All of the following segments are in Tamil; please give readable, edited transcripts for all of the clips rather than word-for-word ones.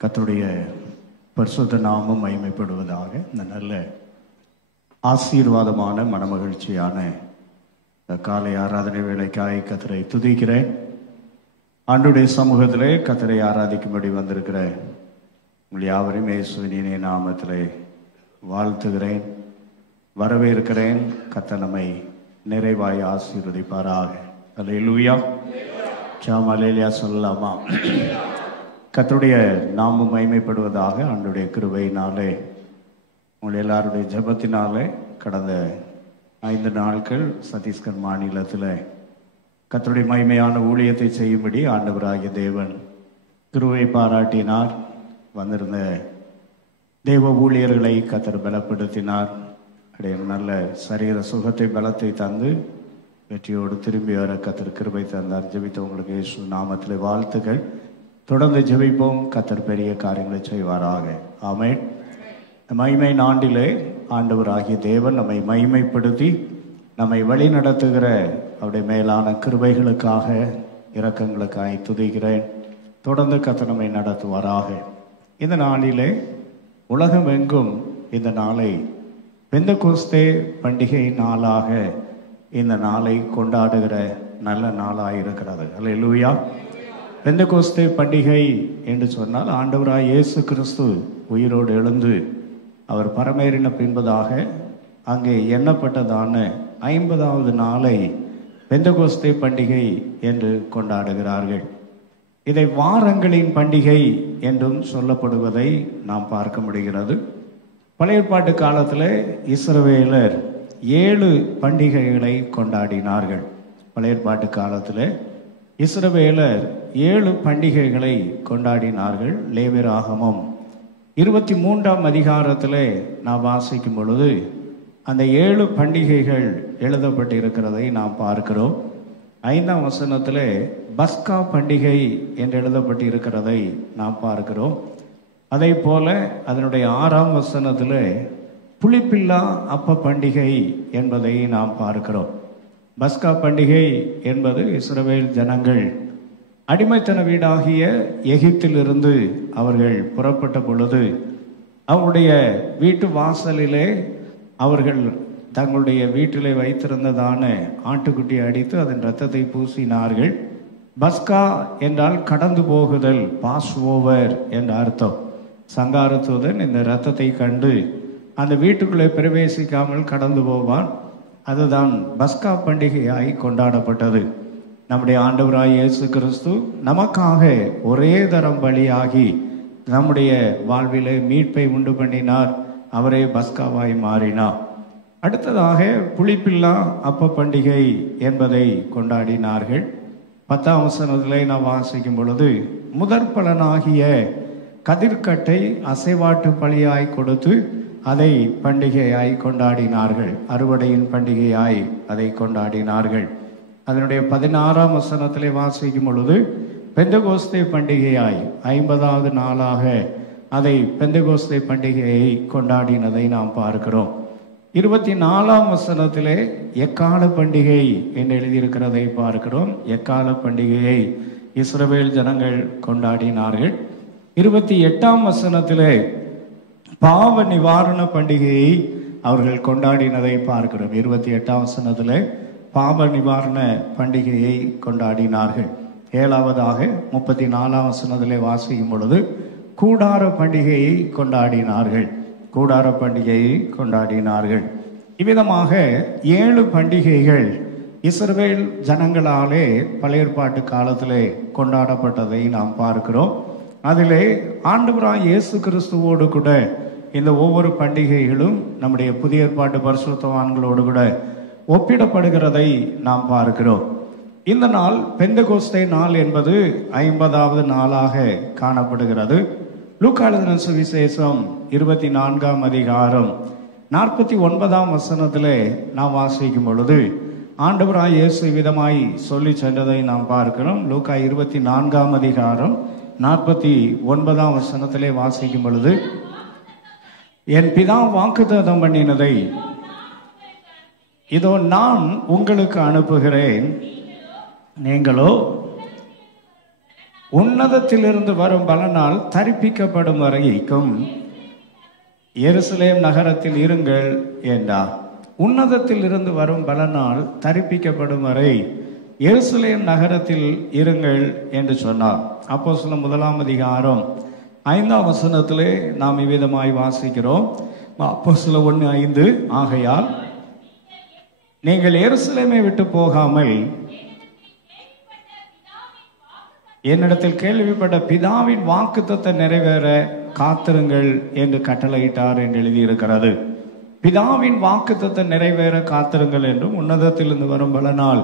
கர்த்தருடைய பரிசுத்த நாமம் மகிமைப்படுவதாக. இந்த நல்ல ஆசீர்வாதமான மனமகிழ்ச்சியான காலை ஆராதனை வேளைக்காய் கர்த்தரை துதிக்கிறேன். ஆண்டவருடைய சமூகத்திலே கர்த்தரை ஆராதிக்கும்படி வந்திருக்கிற உங்கள் யாவரையும் இயேசுவின் நாமத்திலே வாழ்த்துகிறேன், வரவேற்கிறேன். கர்த்தர் நம்மை நிறைவாய் ஆசீர்வதிப்பாராக. அல்லேலூயா. சாமலேலியா சொல்லலாமா? கர்த்தருடைய நாமம் மகிமைப்படுவதாக. ஆண்டவருடைய கிருபையினாலே உங்கள் எல்லாருடைய ஜெபத்தினாலே கடந்த 5 நாட்கள் சத்தீஸ்கர் மாநிலத்தில் கர்த்தருடைய மகிமையான ஊழியத்தை செய்யும்படி ஆண்டவராகிய தேவன் கிருபை பாராட்டினார். வந்திருந்த தேவ ஊழியர்களை கர்த்தர் பலப்படுத்தினார். நல்ல சரீர சுகத்தை பலத்தை தந்து வெற்றியோடு திரும்பி வர கர்த்தர் கிருபை தந்தார். ஜெபித்தவங்களுக்கு இயேசு நாமத்தில் வாழ்த்துக்கள். தொடர்ந்து ஜெபிப்போம். கர்த்தர் பெரிய காரியங்களை செய்வாராக. ஆமென். மகிமை ஆண்டிலே ஆண்டவராகிய தேவன் நம்மை மகிமைப்படுத்தி நம்மை வழி நடத்துகிற அவருடைய மேலான கிருபைகளுக்காக இரக்கங்களுக்காக துதிக்கிறேன். தொடர்ந்து கர்த்தர் நம்மை நடத்துவாராக. இந்த நாளிலே உலகம் எங்கும் இந்த நாளை பெந்தெகோஸ்தே பண்டிகை நாளாக இந்த நாளை கொண்டாடுகிற நல்ல நாளாக இருக்கிறது. அல்லேலூயா. பெந்தெகோஸ்தே பண்டிகை என்று சொன்னால் ஆண்டவராய் இயேசு கிறிஸ்து உயிரோடு எழுந்து அவர் பரமேறின பின்பதாக அங்கே எண்ணப்பட்டதான 50வது நாளை பெந்தெகோஸ்தே பண்டிகை என்று கொண்டாடுகிறார்கள். இதை வாரங்களின் பண்டிகை என்றும் சொல்லப்படுவதை நாம் பார்க்க முடிகிறது. பழைய ஏற்பாட்டு காலத்தில் இஸ்ரவேலர் 7 பண்டிகைகளை கொண்டாடினார்கள். பழைய ஏற்பாட்டு காலத்தில் இஸ்ரவேலர் 7 பண்டிகைகளை கொண்டாடினார்கள். லேவியராகமம் 23ஆம் அதிகாரத்தில் நாம் வாசிக்கும் பொழுது அந்த 7 பண்டிகைகள் எழுதப்பட்டிருக்கிறதை நாம் பார்க்கிறோம். 5ஆம் வசனத்தில் பஸ்கா பண்டிகை என்று எழுதப்பட்டிருக்கிறதை நாம் பார்க்கிறோம். அதே போல அதனுடைய 6ஆம் வசனத்தில் புளிப்பில்லா அப்ப பண்டிகை என்பதை நாம் பார்க்கிறோம். பஸ்கா பண்டிகை என்பது இஸ்ரவேல் ஜனங்கள் அடிமைத்தன வீடாகிய எகிப்திலிருந்து அவர்கள் புறப்பட்ட பொழுது அவருடைய வீட்டு வாசலிலே அவர்கள் தங்களுடைய வீட்டிலே வைத்திருந்ததான ஆட்டுக்குட்டியை அடித்து அதன் இரத்தத்தை பூசினார்கள். பஸ்கா என்றால் கடந்து போகுதல், பாஸ் ஓவர் என்ற அர்த்தம். சங்காரத்துடன் இந்த இரத்தத்தை கண்டு அந்த வீட்டுக்குள்ளே பிரவேசிக்காமல் கடந்து போவான். அதுதான் பஸ்கா பண்டிகையாய் கொண்டாடப்பட்டது. நம்முடைய ஆண்டவராய் இயேசு கிறிஸ்து நமக்காக ஒரே தரம் பலியாகி நம்முடைய வாழ்விலே மீட்பை உண்டு பண்ணினார். அவரே பஸ்காவாய் மாறினார். அடுத்ததாக புளிப்பில்லா அப்ப பண்டிகை என்பதை கொண்டாடினார்கள். 10ஆம் வசனத்திலே நாம் வாசிக்கும் பொழுது முதற் பலனாகிய கதிர்கட்டை அசைவாட்டு பலியாய் கொடுத்து அதை பண்டிகையாய் கொண்டாடினார்கள். அறுவடையின் பண்டிகையாய் அதை கொண்டாடினார்கள். அதனுடைய 16ஆம் வசனத்திலே வாசிக்கும் பொழுது பெந்தெகோஸ்தே பண்டிகையாய் 50வது நாளாக அதை பெந்தெகோஸ்தே பண்டிகையை கொண்டாடினதை நாம் பார்க்கிறோம். 24ஆம் வசனத்திலே எக்கால பண்டிகை என்று எழுதியிருக்கிறதை பார்க்கிறோம். எக்கால பண்டிகையை இஸ்ரவேல் ஜனங்கள் கொண்டாடினார்கள். 28ஆம் வசனத்திலே பாவ நிவாரண பண்டிகையை அவர்கள் கொண்டாடினதை பார்க்கிறோம். 28ஆம் வசனத்திலே பாவ நிவாரண பண்டிகையை கொண்டாடினார்கள். 7வதாக 34ஆம் வசனத்திலே வாசிக்கும் பொழுது கூடார பண்டிகையை கொண்டாடினார்கள். கூடார பண்டிகையை கொண்டாடினார்கள். இவ்விதமாக 7 பண்டிகைகள் இஸ்ரவேல் ஜனங்களாலே பழைய ஏற்பாட்டு காலத்திலே கொண்டாடப்பட்டதை நாம் பார்க்கிறோம். அதிலே ஆண்டவராய் இயேசு கிறிஸ்துவோடு கூட இந்த ஒவ்வொரு பண்டிகைகளும் நம்முடைய புதிய ஏற்பாட்டு பரிசுத்தவான்களோடு கூட ஒப்பிடப்படுகிறதை நாம் பார்க்கிறோம். இந்த நாள் பெந்தெகோஸ்தே நாள் என்பது 50வது நாளாக காணப்படுகிறது. லூக்கா எழுதின சுவிசேஷம் 24ஆம் அதிகாரம் 49ஆம் வசனத்திலே நாம் வாசிக்கும் பொழுது ஆண்டவராய் இயேசு விதமாய் சொல்லி சென்றதை நாம் பார்க்கிறோம். லூக்கா 24ஆம் அதிகாரம் 49ஆம் வசனத்திலே வாசிக்கும் பொழுது என் பிதா வாக்குத்தத்தம் பண்ணினதை இதோ நான் உங்களுக்கு அனுப்புகிறேன், நீங்களோ உன்னதத்திலிருந்து வரும் பலனால் தரிப்பிக்கப்படும் வரைக்கும் எருசலேம் நகரத்தில் இருங்கள் என்றார். உன்னதத்தில் இருந்து வரும் பலனால் தரிப்பிக்கப்படும் வரை எருசலேம் நகரத்தில் இருங்கள் என்று சொன்னார். அப்போஸ்தலர் 1 அதிகாரம் 5ஆம் வசனத்திலே நாம் இவ்விதமாய் வாசிக்கிறோம். அப்போஸ்தலர் 1:5, ஆகையால் நீங்கள் எருசலேமை விட்டு போகாமல் என்னிடத்தில் கேள்விப்பட்ட பிதாவின் வாக்குத்தத்தை நிறைவேற காத்திருங்கள் என்று கட்டளையிட்டார் என்று எழுதியிருக்கிறது. பிதாவின் வாக்குத்தத்தை நிறைவேற காத்திருங்கள் என்றும் உன்னதத்திலிருந்து வரும் பலனால்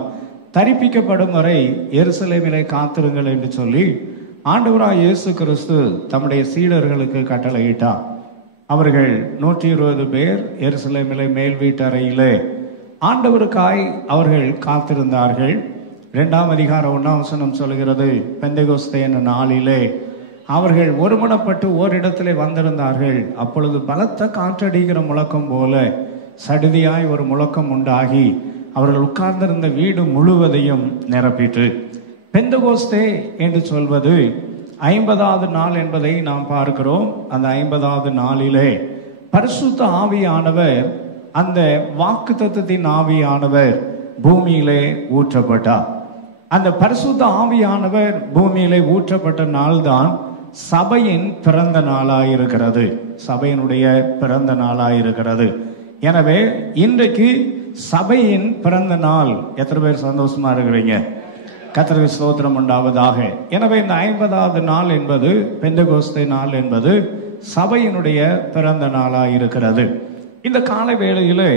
தரிப்பிக்கப்படும் வரை எருசலேமிலே காத்திருங்கள் என்று சொல்லி ஆண்டவராய் இயேசு கிறிஸ்து தம்முடைய சீடர்களுக்கு கட்டளையிட்டார். அவர்கள் 120 பேர் எருசலேமிலே மேல் வீட்டறையிலே ஆண்டவருக்காய் அவர்கள் காத்திருந்தார்கள். 2ஆம் அதிகாரம் 1ஆம் வசனம் சொல்கிறது, பெந்தெகோஸ்தே என்ற நாளிலே அவர்கள் ஒருமனப்பட்டு ஓரிடத்திலே வந்திருந்தார்கள். அப்பொழுது பலத்த காற்றடிக்கிற முழக்கம் போல சடுதியாய் ஒரு முழக்கம் உண்டாகி அவர்கள் உட்கார்ந்திருந்த வீடு முழுவதையும் நிரப்பிற்று. பெந்தெகோஸ்தே என்று சொல்வது 50வது நாள் என்பதை நாம் பார்க்கிறோம். அந்த 50வது நாளிலே பரிசுத்த ஆவியானவர், அந்த வாக்குத்தத்தத்தின் ஆவியானவர் பூமியிலே ஊற்றப்பட்டார். அந்த பரிசுத்த ஆவியானவர் பூமியிலே ஊற்றப்பட்ட நாள்தான் சபையின் பிறந்த நாளாயிருக்கிறது. சபையினுடைய பிறந்த நாளாயிருக்கிறது. எனவே இன்றைக்கு சபையின் பிறந்த நாள். எத்தனை பேர் சந்தோஷமா இருக்கிறீங்க? கர்த்தருக்கு ஸ்தோத்திரம் உண்டாவதாக. எனவே இந்த 50வது நாள் என்பது, பெந்தெகோஸ்தே நாள் என்பது சபையினுடைய பிறந்த நாளாயிருக்கிறது. இந்த கால வேளையிலே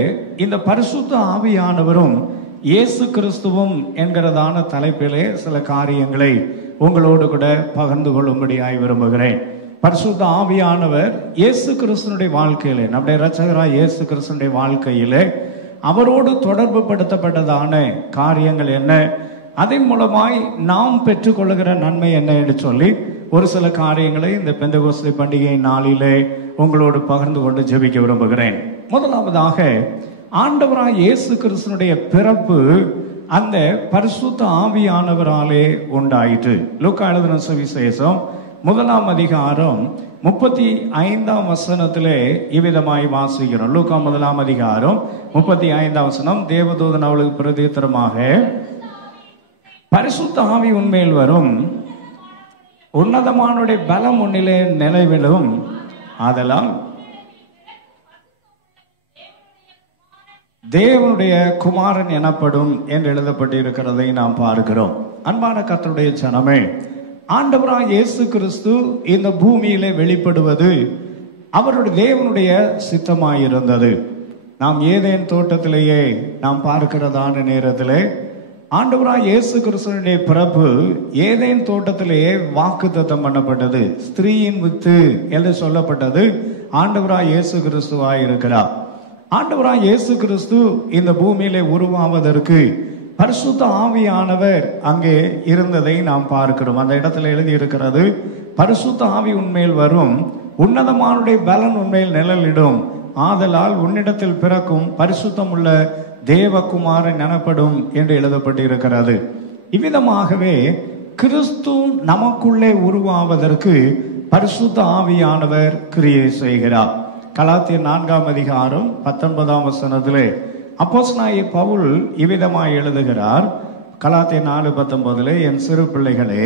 இந்த பரிசுத்த ஆவியானவரும் இயேசு கிறிஸ்துவும் என்கிறதான தலைப்பிலே சில காரியங்களை உங்களோடு கூட பகிர்ந்து கொள்ளும்படியாய் விரும்புகிறேன். பரிசுத்த ஆவியானவர் இயேசு கிறிஸ்துனுடைய வாழ்க்கையிலே, நம்முடைய இரட்சகராய் இயேசு கிறிஸ்துனுடைய வாழ்க்கையிலே அவரோடு தொடர்பு படுத்தப்பட்டதான காரியங்கள் என்ன, அதன் மூலமாய் நாம் பெற்றுக்கொள்ளுகிற நன்மை என்ன என்று சொல்லி ஒரு சில காரியங்களை இந்த பெந்தெகோஸ்தே பண்டிகை நாளிலே உங்களோடு பகிர்ந்து கொண்டு ஜெபிக்க விரும்புகிறேன். முதலாவதாக, ஆண்டவராய் இயேசு கிறிஸ்துனுடைய பிறப்பு அந்த பரிசுத்த ஆவியானவராலே உண்டாயிற்று. லூக்கா எழுதின சுவிசேஷம் 1ஆம் அதிகாரம் 35ஆம் வசனத்திலே இவ்விதமாய் வாசிக்கிறோம். லூக்கா 1ஆம் அதிகாரம் 35ஆம் வசனம், தேவதூதன் அவளுக்கு பிரதியுத்தரமாக, பரிசுத்த ஆவி உன்மேல் வரும், உன்னதமானுடைய பலம் உன்னிலே நிலைவிலும், ஆதலால் தேவனுடைய குமாரன் எனப்படும் என்று எழுதப்பட்டிருக்கிறதை நாம் பார்க்கிறோம். அன்பான கர்த்தருடைய ஜனமே, ஆண்டவராய் இயேசு கிறிஸ்து இந்த பூமியிலே வெளிப்படுவது அவருடைய தேவனுடைய சித்தமாயிருந்தது. நாம் ஏதேன் தோட்டத்திலேயே நாம் பார்க்கிறதான நேரத்திலே ஆண்டவராய் இயேசு கிறிஸ்துவினுடைய பிறப்பு ஏதேன் தோட்டத்திலேயே வாக்குத்தத்தம் பண்ணப்பட்டது. ஸ்திரீயின் வித்து என்று சொல்லப்பட்டது ஆண்டவராய் இயேசு கிறிஸ்துவாய் இருக்கிறார். ஆண்டவராய் இயேசு கிறிஸ்து இந்த பூமியிலே உருவாவதற்கு பரிசுத்த ஆவியானவர் அங்கே இருந்ததை நாம் பார்க்கிறோம். அந்த இடத்துல எழுதி இருக்கிறது, பரிசுத்த ஆவி உன்மேல் வரும், உன்னதமானுடைய பலன் உன்மேல் நிழலிடும், ஆதலால் உன்னிடத்தில் பிறக்கும் பரிசுத்தம் உள்ள தேவகுமாரன் எனப்படும் என்று எழுதப்பட்டிருக்கிறது. இவ்விதமாகவே கிறிஸ்து நமக்குள்ளே உருவாவதற்கு பரிசுத்த ஆவியானவர் கிரியை செய்கிறார். கலாத்தியர் 4ஆம் அதிகாரம் 19ஆம் வசனத்திலே அப்போஸ்தலனாகிய பவுல் இவ்விதமாய் எழுதுகிறார். கலாத்தியர் 4:19, என் சிறு பிள்ளைகளே,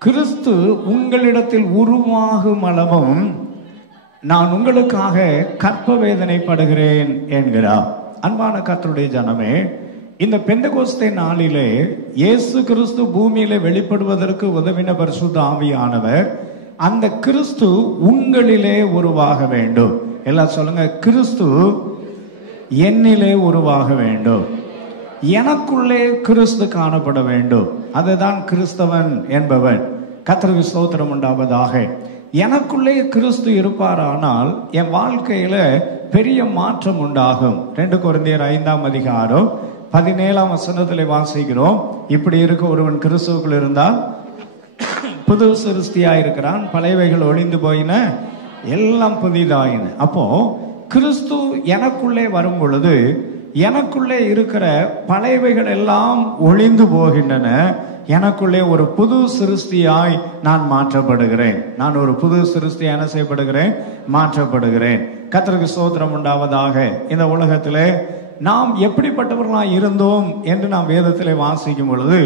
கிறிஸ்து உங்களிடத்தில் உருவாகும் அளவும் நான் உங்களுக்காக கற்ப வேதனைப்படுகிறேன் என்கிறார். அன்பான கர்த்தருடைய ஜனமே, இந்த பெந்தெகோஸ்தே நாளிலே இயேசு கிறிஸ்து பூமியிலே வெளிப்படுவதற்கு உதவின பரிசுத்த ஆவியானவர் அந்த கிறிஸ்து உங்களிலே உருவாக வேண்டும். எல்லாம் சொல்லுங்க, கிறிஸ்து என்னிலே உருவாக வேண்டும், எனக்குள்ளே கிறிஸ்து காணப்பட வேண்டும். அதுதான் கிறிஸ்தவன் என்பவன். கர்த்தருக்கு ஸ்தோத்திரம் உண்டாவதாக. எனக்குள்ளே கிறிஸ்து இருப்பாரானால் என் வாழ்க்கையில பெரிய மாற்றம் உண்டாகும். 2 கொரிந்தியர் 5ஆம் அதிகாரம் 17ஆம் வசனத்திலே வாசிக்கிறோம், இப்படி இருக்க ஒருவன் கிறிஸ்துவுக்குள் இருந்தால் புது சிருஷ்டியாயிருக்கிறான், பழையவைகள் ஒளிந்து போயின, எல்லாம் புதிதாயின. அப்போ கிறிஸ்து எனக்குள்ளே வரும் பொழுது எனக்குள்ளே இருக்கிற பழையவைகள் எல்லாம் ஒளிந்து போகின்றன, எனக்குள்ளே ஒரு புது சிருஷ்டியாய் நான் மாற்றப்படுகிறேன். நான் ஒரு புது சிருஷ்டியாய் என்ன செய்யப்படுகிறேன்? மாற்றப்படுகிறேன். கர்த்தருக்கு ஸ்தோத்திரம் உண்டாவதாக. இந்த உலகத்திலே நாம் எப்படிப்பட்டவர்களாய் இருந்தோம் என்று நாம் வேதத்திலே வாசிக்கும் பொழுது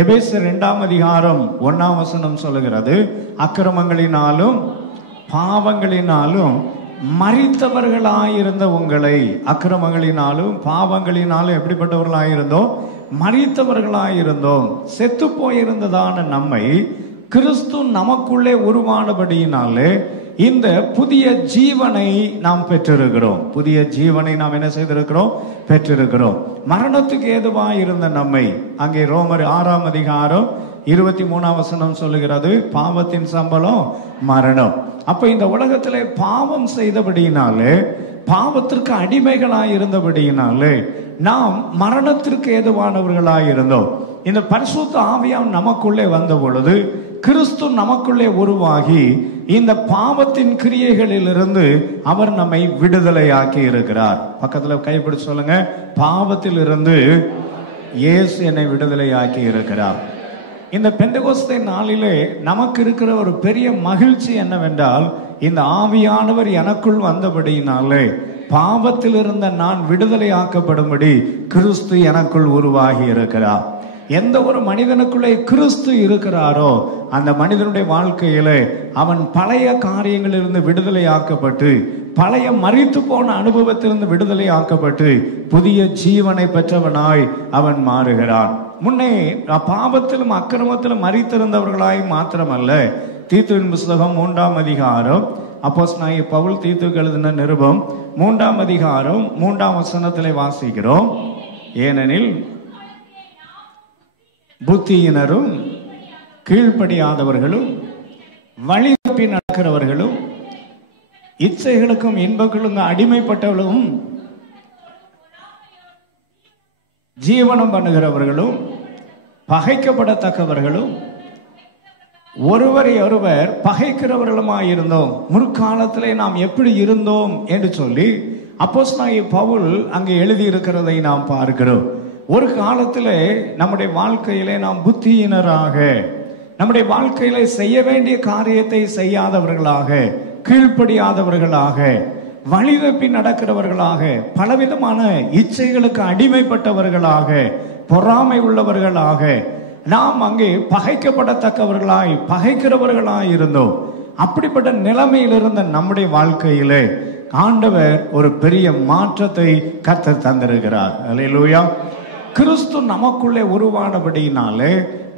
எபேசியர் 2:1 சொல்லுகிறது, அக்கிரமங்களினாலும் பாவங்களினாலும் மரித்தவர்களாயிருந்த உங்களை, அக்கிரமங்களினாலும் பாவங்களினாலும் எப்படிப்பட்டவர்களாயிருந்தோம்? மரித்தவர்களாயிருந்தோம். செத்து போயிருந்ததான நம்மை கிறிஸ்து நமக்குள்ளே உருவானபடியினாலே இந்த புதிய ஜீவனை நாம் பெற்றிருக்கிறோம். புதிய ஜீவனை நாம் என்ன செய்திருக்கிறோம்? பெற்றிருக்கிறோம். மரணத்துக்கு ஏதுவாய் இருந்த நம்மை, அங்கே ரோமர் 6:23 சொல்லுகிறது, பாவத்தின் சம்பளம் மரணம். அப்ப இந்த உலகத்திலே பாவம் செய்தபடியினாலே, பாவத்திற்கு அடிமைகளாய் இருந்தபடியினாலே நாம் மரணத்திற்கு ஏதுவானவர்களாய் இருந்தோம். இந்த பரிசுத்த ஆவியானவர் நமக்குள்ளே வந்த பொழுது கிறிஸ்து நமக்குள்ளே உருவாகி இந்த பாவத்தின் கிரியைகளிலிருந்து அவர் நம்மை விடுதலையாக்கி இருக்கிறார். பக்கத்துல கைப்பிடிச்சு சொல்லுங்க, பாவத்தில் இருந்து இயேசு என்னை விடுதலையாக்கி இருக்கிறார். இந்த பெந்தெகோஸ்தே நாளிலே நமக்கு இருக்கிற ஒரு பெரிய மகிழ்ச்சி என்னவென்றால், இந்த ஆவியானவர் எனக்குள் வந்தபடியினாலே பாவத்தில் இருந்த நான் விடுதலை ஆக்கப்படும்படி கிறிஸ்து எனக்குள் உருவாகி இருக்கிறார். எந்த ஒரு மனிதனுக்குள்ளே கிறிஸ்து இருக்கிறாரோ அந்த மனிதனுடைய வாழ்க்கையிலே அவன் பழைய காரியங்களிலிருந்து விடுதலை ஆக்கப்பட்டு, பழைய மரித்து போன அனுபவத்திலிருந்து விடுதலை ஆக்கப்பட்டு புதிய ஜீவனை பெற்றவனாய் அவன் மாறுகிறான். முன்னே பாவத்திலும் அக்கிரமத்திலும் மரித்திருந்தவர்களாய் மாத்திரமல்ல, தீத்துவின் புஸ்தகம் 3 அப்போஸ்தலனாகிய பவுல் தீத்துவுக்கு எழுதின நிருபம் 3 வாசிக்கிறோம். ஏனெனில் புத்தியினரும் கீழ்ப்படியாதவர்களும் வழி தப்பி நடக்கிறவர்களும் இச்சைகளுக்கும் இன்பங்களுக்கும் அடிமைப்பட்டவர்களும் ஜீவனம் பண்ணுகிறவர்களும் பகைக்கப்படத்தக்கவர்களும் ஒருவரை ஒருவர் பகைக்கிறவர்களுமாயிருந்தோம். முற்காலத்திலே நாம் எப்படி இருந்தோம் என்று சொல்லி அப்போஸ்தலனாகிய பவுல் அங்கே எழுதியிருக்கிறதை நாம் பார்க்கிறோம். ஒரு காலத்திலே நம்முடைய வாழ்க்கையிலே நாம் புத்தியினராக, நம்முடைய வாழ்க்கையிலே செய்ய வேண்டிய காரியத்தை செய்யாதவர்களாக, கீழ்ப்படியாதவர்களாக, வழி தப்பி நடக்கிறவர்களாக, பலவிதமான இச்சைகளுக்கு அடிமைப்பட்டவர்களாக, பொறாமை உள்ளவர்களாக, நாம் அங்கே பகைக்கப்படத்தக்கவர்களாய் பகைக்கிறவர்களாய் இருந்தோம். அப்படிப்பட்ட நிலைமையில் இருந்த நம்முடைய வாழ்க்கையிலே ஆண்டவர் ஒரு பெரிய மாற்றத்தை கர்த்தர் தந்திருக்கிறார். அல்லேலூயா. கிறிஸ்து நமக்குள்ளே உருவானபடியினாலே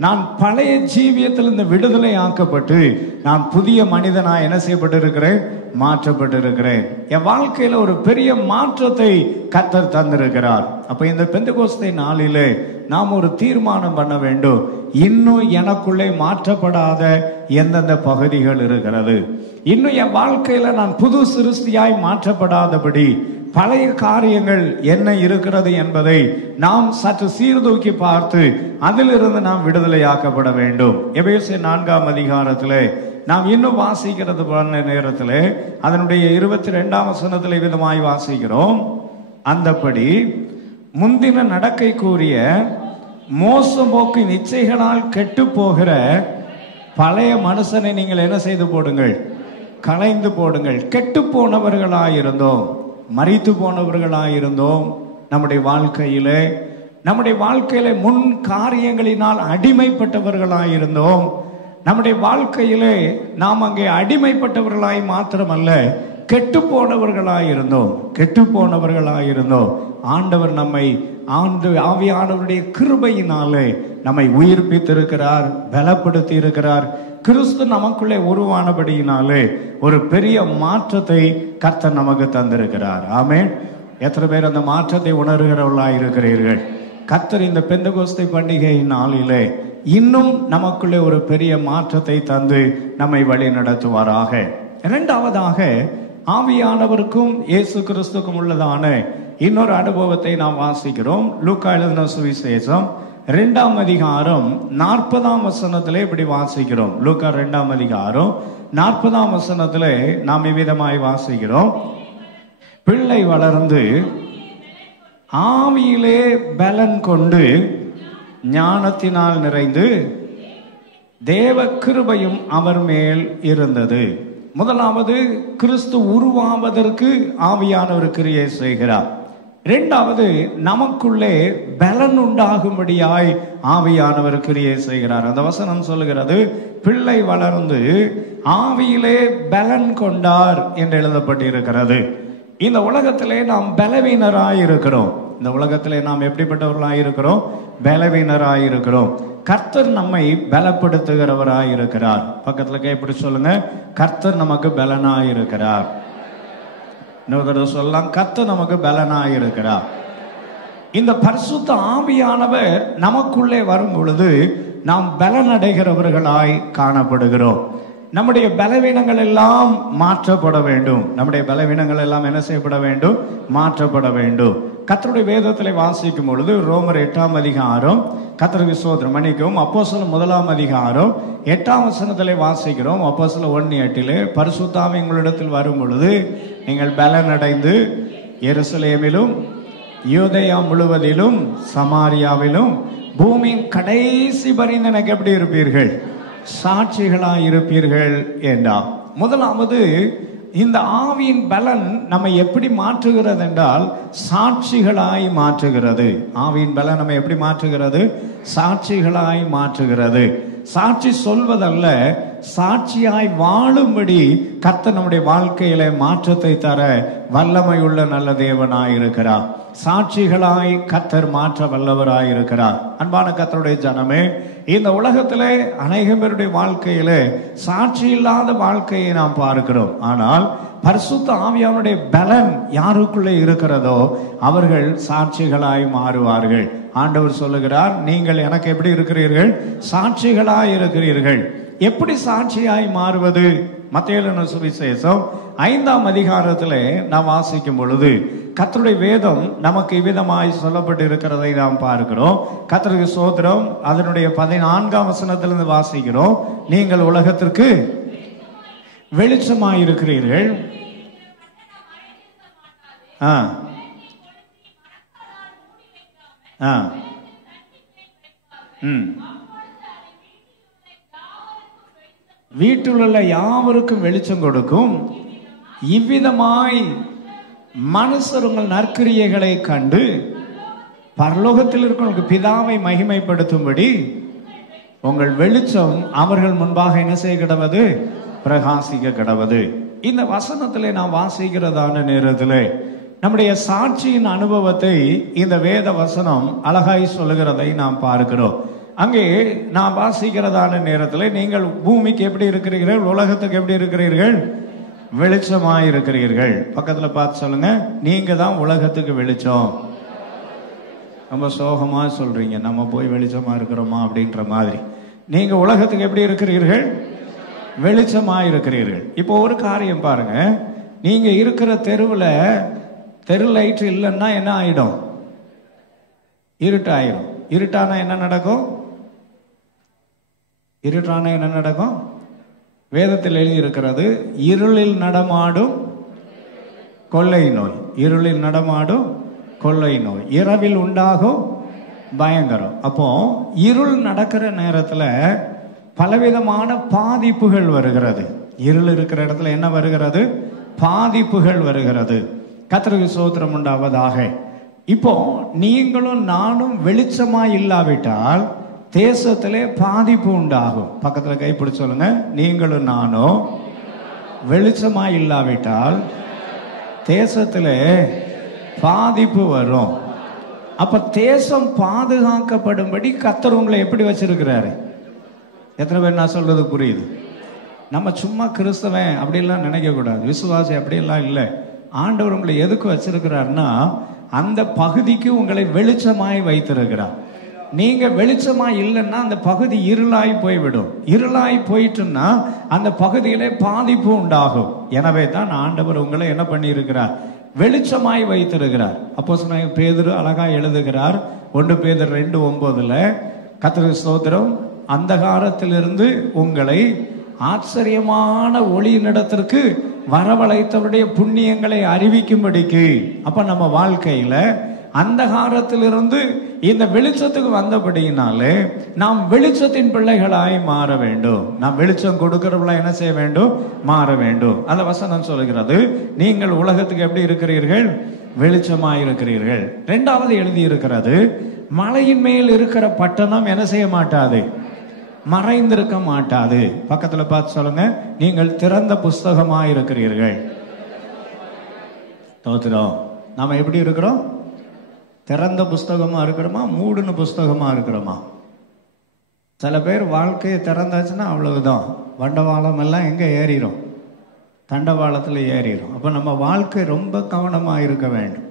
நான் பழைய ஜீவியத்திலிருந்து விடுதலை ஆக்கப்பட்டு நான் புதிய மனிதனாய் என்ன செய்யப்பட்டிருக்கிறேன்? மாற்றப்பட்டிருக்கிறேன். என் வாழ்க்கையில ஒரு பெரிய மாற்றத்தை கர்த்தர் தந்திருக்கிறார். அப்ப இந்த பெந்தெகோஸ்தே நாளிலே நாம் ஒரு தீர்மானம் பண்ண வேண்டும். இன்னும் எனக்குள்ளே மாற்றப்படாத எந்தெந்த பகுதிகள் இருக்கிறது, இன்னும் என் வாழ்க்கையில நான் புது சிருஷ்டியாய் மாற்றப்படாதபடி பழைய காரியங்கள் என்ன இருக்கிறது என்பதை நாம் சற்று சீர்தூக்கி பார்த்து அதிலிருந்து நாம் விடுதலையாக்கப்பட வேண்டும். எபேசியர் 4 நாம் இன்னும் வாசிக்கிறது பண்ண நேரத்தில் அதனுடைய 22 விதமாய் வாசிக்கிறோம். அந்தபடி முந்தின நடக்கை கூறிய மோசம்போக்கு நிச்சயங்களால் கெட்டு போகிற பழைய மனுஷனை நீங்கள் என்ன செய்து போடுங்கள்? களைந்து போடுங்கள். கெட்டு போனவர்களாயிருந்தோம், மரித்து போனவர்களாயிருந்தோம். நம்முடைய வாழ்க்கையிலே முன் காரியங்களினால் அடிமைப்பட்டவர்களாயிருந்தோம். நம்முடைய வாழ்க்கையிலே நாம் அங்கே அடிமைப்பட்டவர்களாய் மாத்திரமல்ல, கெட்டு போனவர்களாயிருந்தோம். ஆண்டவர் நம்மை ஆவியானவருடைய கிருபையினாலே நம்மை உயிர்ப்பித்திருக்கிறார், பலப்படுத்தி இருக்கிறார். கிறிஸ்து நமக்குள்ளே உருவானபடியினாலே ஒரு பெரிய மாற்றத்தை கர்த்தர் நமக்கு தந்திருக்கிறார். ஆமென். எத்தனை பேர் அந்த மாற்றத்தை உணர்கிறவர்களாய் இருக்கிறீர்கள்? கர்த்தர் இந்த பெந்தெகோஸ்தே பண்டிகை நாளிலே இன்னும் நமக்குள்ளே ஒரு பெரிய மாற்றத்தை தந்து நம்மை வழி நடத்துவாராக. இரண்டாவதாக, ஆவியானவருக்கும் இயேசு கிறிஸ்துக்கும் உள்ளதான இன்னொரு அனுபவத்தை நாம் வாசிக்கிறோம். லூக்கா எழுதின சுவிசேஷம் 2:40 இப்படி வாசிக்கிறோம். லூக்கா 2:40 நாம் இவ்விதமாய் வாசிக்கிறோம். பிள்ளை வளர்ந்து ஆவியிலே பலன் கொண்டு ஞானத்தினால் நிறைந்து தேவ கிருபையும் அவர் மேல் இருந்தது. முதலாவது, கிறிஸ்து உருவாவதற்கு ஆவியானவர் கிரியை செய்கிறார். இரண்டாவது, நமக்குள்ளே பலன் உண்டாகும்படியாய் ஆவியானவர் கிரியை செய்கிறார். அந்த வசனம் சொல்லுகிறது, பிள்ளை வளர்ந்து ஆவியிலே பலன் கொண்டார் என்று எழுதப்பட்டிருக்கிறது. இந்த உலகத்திலே நாம் பலவீனராய் இருக்கிறோம். இந்த உலகத்திலே நாம் எப்படிப்பட்டவர்களாய் இருக்கிறோம்? பலவீனராய் இருக்கிறோம். கர்த்தர் நம்மை பலப்படுத்துகிறவராய் இருக்கிறார். பக்கத்துல எப்படி சொல்லுங்க, கர்த்தர் நமக்கு பலனாய் இருக்கிறார். இன்னொரு சொல்லலாம், கர்த்தர் நமக்கு பலனாய் இருக்கிறார். இந்த பரிசுத்த ஆவியானவர் நமக்குள்ளே வரும் பொழுது நாம் பலனடைகிறவர்களாய் காணப்படுகிறோம். நம்முடைய பலவீனங்கள் எல்லாம் மாற்றப்பட வேண்டும். நம்முடைய பலவீனங்கள் எல்லாம் என்ன செய்யப்பட வேண்டும்? மாற்றப்பட வேண்டும். கர்த்தருடைய வேதத்திலே வாசிக்கும் பொழுது ரோமர் 8ஆம் அதிகாரம், கர்த்தருக்கு ஸ்தோத்திரம், மன்னிக்கவும், அப்போஸ்தலர் 1ஆம் அதிகாரம் 8ஆம் வசனத்திலே வாசிக்கிறோம். அப்போஸ்தலர் 1:8 பரிசுத்த ஆவி உங்களிடத்தில் வரும் பொழுது நீங்கள் பலனடைந்து எருசலேமிலும் யூதேயா முழுவதிலும் சமாரியாவிலும் பூமியின் கடைசி பரிந்து எனக்கு எப்படி இருப்பீர்கள்? சாட்சிகளாய் இருப்பீர்கள் என்றார். முதலாவது, இந்த ஆவியின் பலன் நம்மை எப்படி மாற்றுகிறது என்றால் சாட்சிகளாய் மாற்றுகிறது. ஆவியின் பலன் நம்மை எப்படி மாற்றுகிறது? சாட்சிகளாய் மாற்றுகிறது. சாட்சி சொல்வதல்ல, சாட்சியாய் வாழும்படி கர்த்தர் நம்முடைய வாழ்க்கையில மாற்றத்தை தர வல்லமை உள்ள நல்ல தேவனாய் இருக்கிறார். சாட்சிகளாய் கர்த்தர் மாற்ற வல்லவராய் இருக்கிறார். அன்பான கர்த்தருடைய ஜனமே, இந்த உலகத்திலே அநேக பேருடைய வாழ்க்கையிலே சாட்சி இல்லாத வாழ்க்கையை நாம் பார்க்கிறோம். ஆனால் பரிசுத்த ஆவியானுடைய பலன் யாருக்குள்ளே இருக்கிறதோ அவர்கள் சாட்சிகளாய் மாறுவார்கள். ஆண்டவர் சொல்லுகிறார், நீங்கள் எனக்கு எப்படி இருக்கிறீர்கள்? சாட்சிகளாய் இருக்கிறீர்கள். எப்படி சாட்சியாய் மாறுவது? மத்தேயு எழுதின சுவிசேஷம் 5ஆம் அதிகாரத்திலே நாம் வாசிக்கும் பொழுது கர்த்தருடைய வேதம் நமக்கு இவ்விதமாய் சொல்லப்பட்டு இருக்கிறதை நாம் பார்க்கிறோம். கர்த்தருக்கு ஸ்தோத்திரம். அதனுடைய 14ஆம் வசனத்திலிருந்து வாசிக்கிறோம். நீங்கள் உலகத்திற்கு வெளிச்சமாய் இருக்கிறீர்கள். வீட்டில் உள்ள யாவருக்கும் வெளிச்சம் கொடுக்கும். இவ்விதமாய் மனுஷர் உங்கள் நற்கிரியைகளை கண்டு பரலோகத்தில் இருக்கிற பிதாவை மகிமைப்படுத்தும்படி உங்கள் வெளிச்சம் அவர்கள் முன்பாக என்ன செய்ய கிடவது? பிரகாசிக்க கிடவது. இந்த வசனத்திலே நாம் வாசிக்கிறதான நேரத்திலே நம்முடைய சாட்சியின் அனுபவத்தை இந்த வேத வசனம் அழகாய் சொல்லுகிறதை நாம் பார்க்கிறோம். அங்கே நாம் வாசிக்கிறதான நேரத்தில் நீங்கள் பூமிக்கு எப்படி இருக்கிறீர்கள்? உலகத்துக்கு எப்படி இருக்கிறீர்கள்? வெளிச்சமாய் இருக்கிறீர்கள். பக்கத்துல பார்த்து சொல்லுங்க, நீங்க தான் உலகத்துக்கு வெளிச்சம். ரொம்ப சோகமா சொல்றீங்க, நம்ம போய் வெளிச்சமா இருக்கிறோமா அப்படின்ற மாதிரி. நீங்க உலகத்துக்கு எப்படி இருக்கிறீர்கள்? வெளிச்சமாய் இருக்கிறீர்கள். இப்போ ஒரு காரியம் பாருங்க, நீங்க இருக்கிற தெருவில் தெரு லைட் இல்லைன்னா என்ன ஆயிடும்? இருட்டாயிரும். இருட்டானா என்ன நடக்கும்? இருட்டான என்ன நடக்கும்? வேதத்தில் எழுதி இருக்கிறது, இருளில் நடமாடும் கொள்ளை நோய். இருளில் நடமாடும் கொள்ளை நோய் இரவில் உண்டாகும் பயங்கரம். அப்போ இருள் நடக்கிற நேரத்தில் பலவிதமான பாதிப்புகள் வருகிறது. இருள் இருக்கிற இடத்துல என்ன வருகிறது? பாதிப்புகள் வருகிறது. கர்த்தருக்கு ஸ்தோத்திரம் உண்டாவதாக. இப்போ நீங்களும் நானும் வெளிச்சமாய் இல்லாவிட்டால் தேசத்திலே பாதிப்பு உண்டாகும். பக்கத்துல கைப்பிடிச்சு சொல்லுங்க, நீங்களும் நானும் வெளிச்சமாய் இல்லாவிட்டால் தேசத்திலே பாதிப்பு வரும். அப்ப தேசம் பாதுகாக்கப்படும்படி கர்த்தர் உங்களை எப்படி வச்சிருக்கிறாரு? எத்தனை பேர் நான் சொல்றது புரியுது? நம்ம சும்மா கிறிஸ்தவன் அப்படிலாம் நினைக்க கூடாது, விசுவாசி அப்படியெல்லாம் இல்லை. ஆண்டவர் உங்களை எதுக்கு வச்சிருக்கிறார்னா அந்த பகுதிக்கு உங்களை வெளிச்சமாய் வைத்திருக்கிறார். நீங்க வெளிச்சமாய் இல்லைன்னா அந்த பகுதி இருளாய் போய்விடும். இருளாய் போயிட்டுன்னா அந்த பகுதியிலே பாதிப்பு உண்டாகும். எனவே தான் ஆண்டவர் உங்களை என்ன பண்ணி இருக்கிறார்? வெளிச்சமாய் வைத்திருக்கிறார். அப்போஸ்தலனாகிய பேதுரு அழகா எழுதுகிறார், 1 பேதுரு 2:9 கர்த்தருக்கு ஸ்தோத்திரம், அந்தகாரத்திலிருந்து உங்களை ஆச்சரியமான ஒளியினிடத்திற்கு வரவழைத்தவருடைய புண்ணியங்களை அறிவிக்கும்படிக்கு. அப்ப நம்ம வாழ்க்கையில அந்தகாரத்திலிருந்து இந்த வெளிச்சத்துக்கு வந்தபடியினாலே நாம் வெளிச்சத்தின் பிள்ளைகளாய் மாற வேண்டும். நாம் வெளிச்சம் கொடுக்கிறவர்களா என்ன செய்ய வேண்டும்? மாற வேண்டும். அந்த வசனம் சொல்லுகிறது, நீங்கள் உலகத்துக்கு எப்படி இருக்கிறீர்கள்? வெளிச்சமாய் இருக்கிறீர்கள். இரண்டாவது எழுதி இருக்கிறது, மலையின் மேல் இருக்கிற பட்டணம் என்ன செய்ய மாட்டாது? மறைந்திருக்க மாட்டாது. பக்கத்துல பார்த்து சொல்லுங்க, நீங்கள் திறந்த புஸ்தகமாய் இருக்கிறீர்கள். தோத்துறோம். நாம எப்படி இருக்கிறோம்? திறந்த புஸ்தகமா இருக்கிறோமா, மூடுன புஸ்தகமா இருக்கிறோமா? சில பேர் வாழ்க்கையை திறந்தாச்சுன்னா அவ்வளவுதான், வண்டவாளம் எல்லாம் எங்க ஏறிடும்? தண்டவாளத்தில் ஏறிடும். அப்ப நம்ம வாழ்க்கை ரொம்ப கவனமா இருக்க வேண்டும்.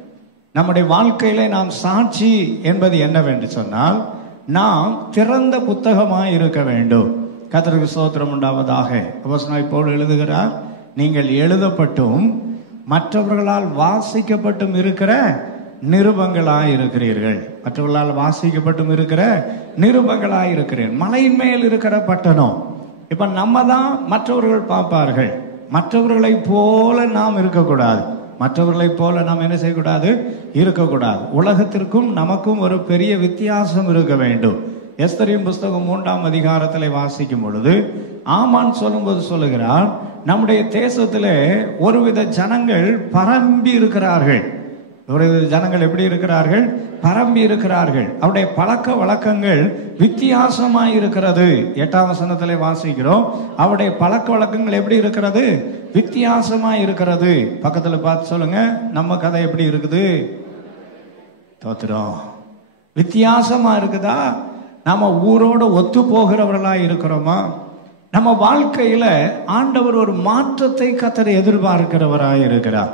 நம்முடைய வாழ்க்கையில நாம் சாட்சி என்பது என்னவென்று சொன்னால், நாம் திறந்த புத்தகமாய் இருக்க வேண்டும். கர்த்தருக்கு ஸ்தோத்திரம் உண்டாவதாக. அப்போஸ்தலனாகிய பவுல் எழுதுகிறார், நீங்கள் எழுதப்பட்டும் மற்றவர்களால் வாசிக்கப்பட்டும் இருக்கிற நிருபங்களாய் இருக்கிறீர்கள். மற்றவர்களால் வாசிக்கப்பட்டும் இருக்கிற நிருபங்களாய் இருக்கிறீர்கள். மலையின் மேல் இருக்கிற பட்டணம். இப்ப நம்ம தான் மற்றவர்கள் பார்ப்பார்கள். மற்றவர்களை போல நாம் இருக்கக்கூடாது. மற்றவர்களை போல நாம் என்ன செய்யக்கூடாது? இருக்கக்கூடாது. உலகத்திற்கும் நமக்கும் ஒரு பெரிய வித்தியாசம் இருக்க வேண்டும். எஸ்தரின் புஸ்தகம் 3ஆம் அதிகாரத்தில் வாசிக்கும் பொழுது ஆமான் சொல்லும்போது சொல்லுகிறார், நம்முடைய தேசத்திலே ஒருவித ஜனங்கள் பரம்பி இருக்கிறார்கள். ஒரு ஜனங்கள் எப்படி இருக்கிறார்கள்? பரம்பி இருக்கிறார்கள். அவருடைய பழக்க வழக்கங்கள் வித்தியாசமாய் இருக்கிறது. 8ஆம் வசனத்திலே வாசிக்கிறோம், அவருடைய பழக்க வழக்கங்கள் எப்படி இருக்கிறது? வித்தியாசமாய் இருக்கிறது. பக்கத்துல பார்த்து சொல்லுங்க, நம்ம கதை எப்படி இருக்குது? தோத்துறோம். வித்தியாசமா இருக்குதா? நாம ஊரோட ஒத்து போகிறவர்களா இருக்கிறோமா? நம்ம வாழ்க்கையில ஆண்டவர் ஒரு மாற்றத்தை கர்த்தர் எதிர்பார்க்கிறவராய் இருக்கிறார்.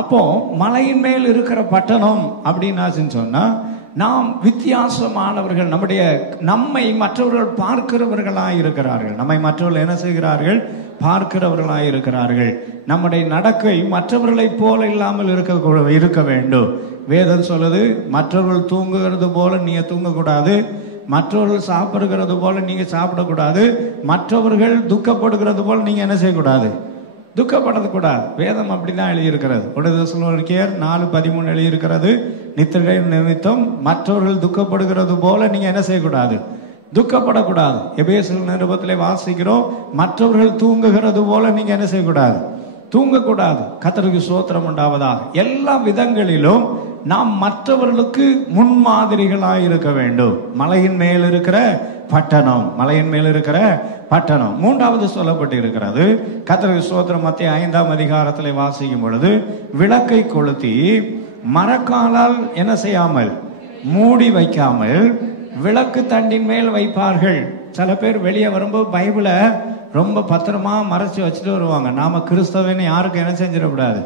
அப்போ மலையின் மேல் இருக்கிற பட்டணம் அப்படின்னு சொன்னா நாம் வித்தியாசமானவர்கள். நம்மை மற்றவர்கள் பார்க்கிறவர்களாய் இருக்கிறார்கள். நம்மை மற்றவர்கள் என்ன செய்கிறார்கள்? பார்க்கிறவர்களாய் இருக்கிறார்கள். நம்முடைய நடக்கை மற்றவர்களை போல இல்லாமல் இருக்க வேண்டும். வேதம் சொல்லுது, மற்றவர்கள் தூங்குகிறது போல நீங்க தூங்கக்கூடாது, மற்றவர்கள் சாப்பிடுகிறது போல நீங்க சாப்பிடக்கூடாது, மற்றவர்கள் துக்கப்படுகிறது போல நீங்க என்ன செய்யக்கூடாது? துக்கப்படக்கூடாது. வேதம் அப்படிதான் எழுதியிருக்கிறது. 1 தெசலோனிக்கேயர் 4:13 எழுதியிருக்கிறது, நித்திரை நிமித்தம் மற்றவர்கள் துக்கப்படுகிறது போல நீங்க என்ன செய்யக்கூடாது? துக்கப்படக்கூடாது. எபேசியர் நிருபத்திலே வாசிக்கிறோம், மற்றவர்கள் தூங்குகிறது போல நீங்க என்ன செய்யக்கூடாது? தூங்கக்கூடாது. கர்த்தருக்கு ஸ்தோத்திரம் உண்டாவதாக. எல்லா விதங்களிலும் நாம் மற்றவர்களுக்கு முன்மாதிரிகளாய் இருக்க வேண்டும். மலையின் மேல் இருக்கிற பட்டணம், மலையின் மேல் இருக்கிற பட்டணம். 3வது சொல்லப்பட்டு இருக்கிறது, கர்த்தருக்கு ஸ்தோத்திரம், மத்தேயு 5ஆம் அதிகாரத்திலே வாசிக்கும் பொழுது, விளக்கை கொளுத்தி மரக்காலால் என்ன செய்யாமல், மூடி வைக்காமல் விளக்கு தண்டின் மேல் வைப்பார்கள். சில பேர் வெளியே வரும்போது பைபிளை ரொம்ப பத்திரமா மறைச்சு வச்சுட்டு வருவாங்க. நாம கிறிஸ்தவனை யாருக்கு என்ன செஞ்சிடக்கூடாது?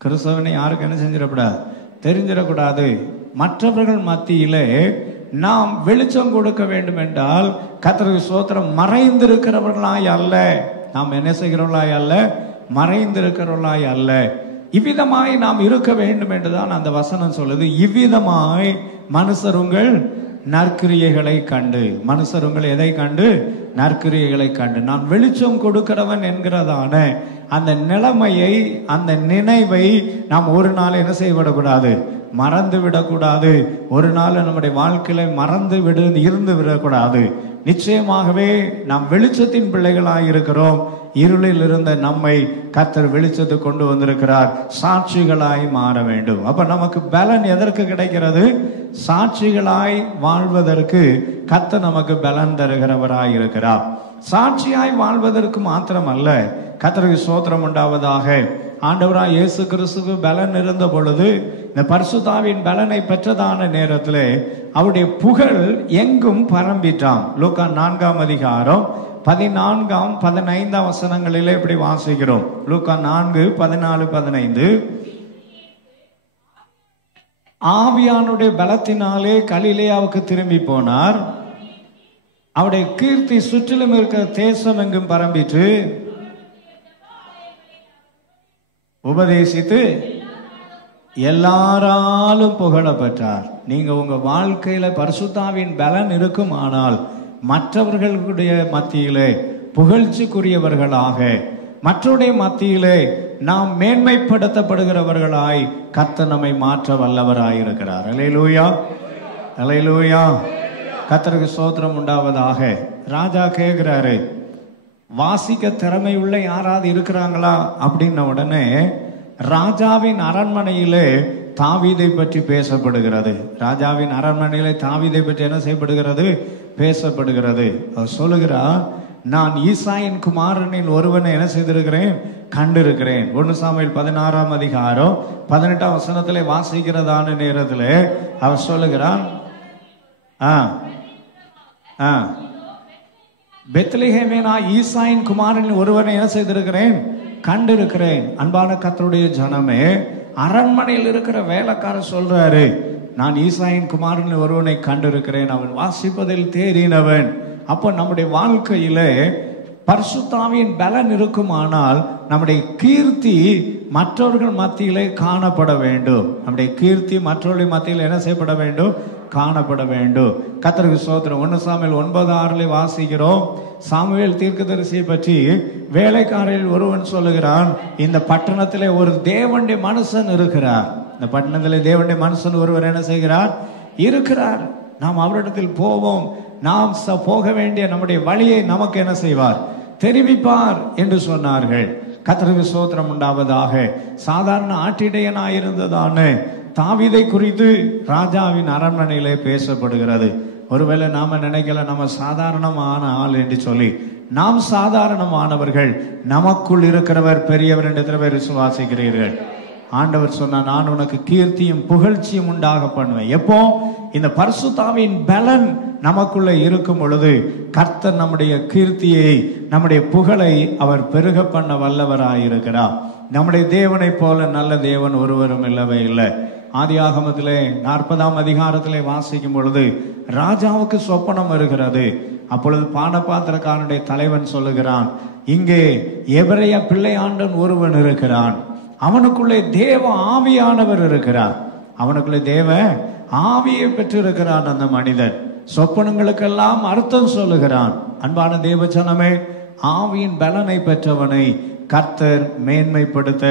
கிறிஸ்தவனை யாருக்கு என்ன செஞ்சிடக்கூடாது? தெரிஞ்சிடக்கூடாது. மற்றவர்கள் மத்தியிலே நாம் வெளிச்சம் கொடுக்க வேண்டும் என்றால் கர்த்தருக்கு ஸ்தோத்திரம், மறைந்திருக்கிறவர்களாய் அல்ல. நாம் என்ன செய்கிறவர்களாய் அல்ல, மறைந்திருக்கிறவர்களாய் அல்ல. இவ்விதமாய் நாம் இருக்க வேண்டும் என்றுதான் அந்த வசனம் சொல்லுது. இவ்விதமாய் மனுஷருங்கள் நற்கிரியைகளை கண்டு, மனுஷருங்கள் எதை கண்டு? நற்கிரியைகளை கண்டு. நான் வெளிச்சம் கொடுக்கிறவன் என்கிறதான அந்த நிலைமையை, அந்த நினைவை நாம் ஒரு நாள் என்ன செய்யவிடக்கூடாது? மறந்து விடக்கூடாது. ஒரு நாள் நம்முடைய வாழ்க்கையில மறந்து இருந்து விடக்கூடாது. நிச்சயமாகவே நாம் வெளிச்சத்தின் பிள்ளைகளாய் இருக்கிறோம். இருளில் இருந்த நம்மை கர்த்தர் வெளிச்சத்தை கொண்டு வந்திருக்கிறார். சாட்சிகளாய் மாற வேண்டும். அப்ப நமக்கு பலன் எதற்கு கிடைக்கிறது? சாட்சிகளாய் வாழ்வதற்கு கர்த்தர் நமக்கு பலன் தருகிறவராய் இருக்கிறார். சாட்சியாய் வாழ்வதற்கு மாத்திரமல்ல, கர்த்தருக்கு ஸ்தோத்திரம் உண்டாவதாக. ஆண்டவராய் இயேசு கிறிஸ்துவுக்கு பலன் இருந்த பொழுது, இந்த பரிசுத்தாவின் பலனை பெற்றதான நேரத்திலே அவருடைய புகழ் எங்கும் பரம்பிட்டான். லூக்கா 4ஆம் அதிகாரம் 14ஆம் 15ஆம் வசனங்களிலே இப்படி வாசிக்கிறோம். லூக்கா 4:14-15. ஆவியானுடைய பலத்தினாலே கலிலேயாவுக்கு திரும்பி போனார். அவருடைய கீர்த்தி சுற்றிலும் இருக்கிற தேசம் எங்கும் பரம்பிட்டு உபதேசித்து எல்லாராலும் புகழப்பட்டார். நீங்க உங்க வாழ்க்கையில பரிசுத்தாவின் பலன் இருக்கும், ஆனால் மற்றவர்களுடைய மத்தியிலே புகழ்ச்சிக்குரியவர்களாக, மற்றவருடைய மத்தியிலே நாம் மேன்மைப்படுத்தப்படுகிறவர்களாய் கர்த்தர் நம்மை மாற்ற வல்லவராய் இருக்கிறார். அல்லேலூயா. அல்லேலூயா. கர்த்தருக்கு ஸ்தோத்திரம் உண்டாவதாக. ராஜா கேட்கிறாரு, வாசிக்க திறமை உள்ள யாராவது இருக்கிறாங்களா அப்படின்ன உடனே ராஜாவின் அரண்மனையிலே தாவீதை பற்றி பேசப்படுகிறது. ராஜாவின் அரண்மனையிலே தாவீதை பற்றி என்ன செய்யப்படுகிறது? பேசப்படுகிறது. அவர் சொல்லுகிறார், நான் ஈசாயின் குமாரனின் ஒருவனை என்ன செய்திருக்கிறேன்? கண்டிருக்கிறேன். 1 சாமுவேல் 16ஆம் அதிகாரம் 18ஆம் வசனத்திலே வாசிக்கிறதான நேரத்திலே அவர் சொல்லுகிறான், பெத்லெகேமே நான் ஈசாயின் குமாரனின் ஒருவனை என்ன செய்திருக்கிறேன்? கண்டிருக்கிறேன். அன்பான கர்த்தருடைய ஜனமே, அரண்மனையில் இருக்கிற வேலைக்காரர் சொல்றாரு, நான் ஈசாயின் குமாரனின் ஒருவனை கண்டிருக்கிறேன், அவன் வாசிப்பதில் தேறினவன். அப்போ நம்முடைய வாழ்க்கையிலே பரிசுத்தாவியின் பலன் இருக்குமானால் நம்முடைய கீர்த்தி மற்றவர்கள் மத்தியிலே காணப்பட வேண்டும். நம்முடைய கீர்த்தி மற்றவர்கள் மத்தியில் என்ன செய்யப்பட வேண்டும்? காணப்பட வேண்டும். கர்த்தருக்கு ஸ்தோத்திரம். 1 சாமுவேல் 9:6 வாசிக்கிறோம். சாமுவேல் தீர்க்கதரிசியை பற்றி வேலைக்காரரில் ஒருவன் சொல்லுகிறான், இந்த பட்டணத்திலே ஒரு தேவனுடைய மனுஷன் இருக்கிறார். இந்த பட்டணத்திலே தேவனுடைய மனுஷன் ஒருவர் என்ன செய்கிறார்? இருக்கிறார். நாம் அவரிடத்தில் போவோம், நாம் போக வேண்டிய நம்முடைய வழியை நமக்கு என்ன செய்வார்? தெரிவிப்பார் என்று சொன்னார்கள். கர்த்தருக்கு ஸ்தோத்திரம் உண்டாவதாக. சாதாரண ஆட்டிடையனாயிருந்ததான தாவீதை குறித்து ராஜாவின் அரண்மனையிலே பேசப்படுகிறது. ஒருவேளை நாம நினைக்கல நம்ம சாதாரணமான ஆள் என்று சொல்லி. நாம் சாதாரணமானவர்கள், நமக்குள் இருக்கிறவர் பெரியவர் என்று எத்தனை பேர் விசுவாசிக்கிறீர்கள்? ஆண்டவர் சொன்னா, நான் உனக்கு கீர்த்தியும் புகழ்ச்சியும் உண்டாக பண்ணுவேன். எப்போ? இந்த பரிசுத்தாவின் பலன் நமக்குள்ள இருக்கும் பொழுது கர்த்தர் நம்முடைய கீர்த்தியை, நம்முடைய புகழை அவர் பெருக பண்ண வல்லவராயிருக்கிறார். நம்முடைய தேவனை போல நல்ல தேவன் ஒருவரும் இல்லவே இல்லை. ஆதியாகமத்திலே 40ஆம் அதிகாரத்திலே வாசிக்கும் பொழுது ராஜாவுக்கு சொப்பனம் வருகிறது. அப்பொழுது பானபாத்திரக்காரனுடைய தலைவன் சொல்லுகிறான், இங்கே எபிரெய பிள்ளையாண்டன் ஒருவன் இருக்கிறான், அவனுக்குள்ளே தேவ ஆவியானவர் இருக்கிறார். அவனுக்குள்ளே தேவ ஆவியை பெற்றிருக்கிறான் அந்த மனிதன். சொப்பனங்களுக்கெல்லாம் அர்த்தம் சொல்லுகிறான். அன்பான தேவ ஜனமே, ஆவியின் பலனை பெற்றவனை கர்த்தர் மேன்மைப்படுத்த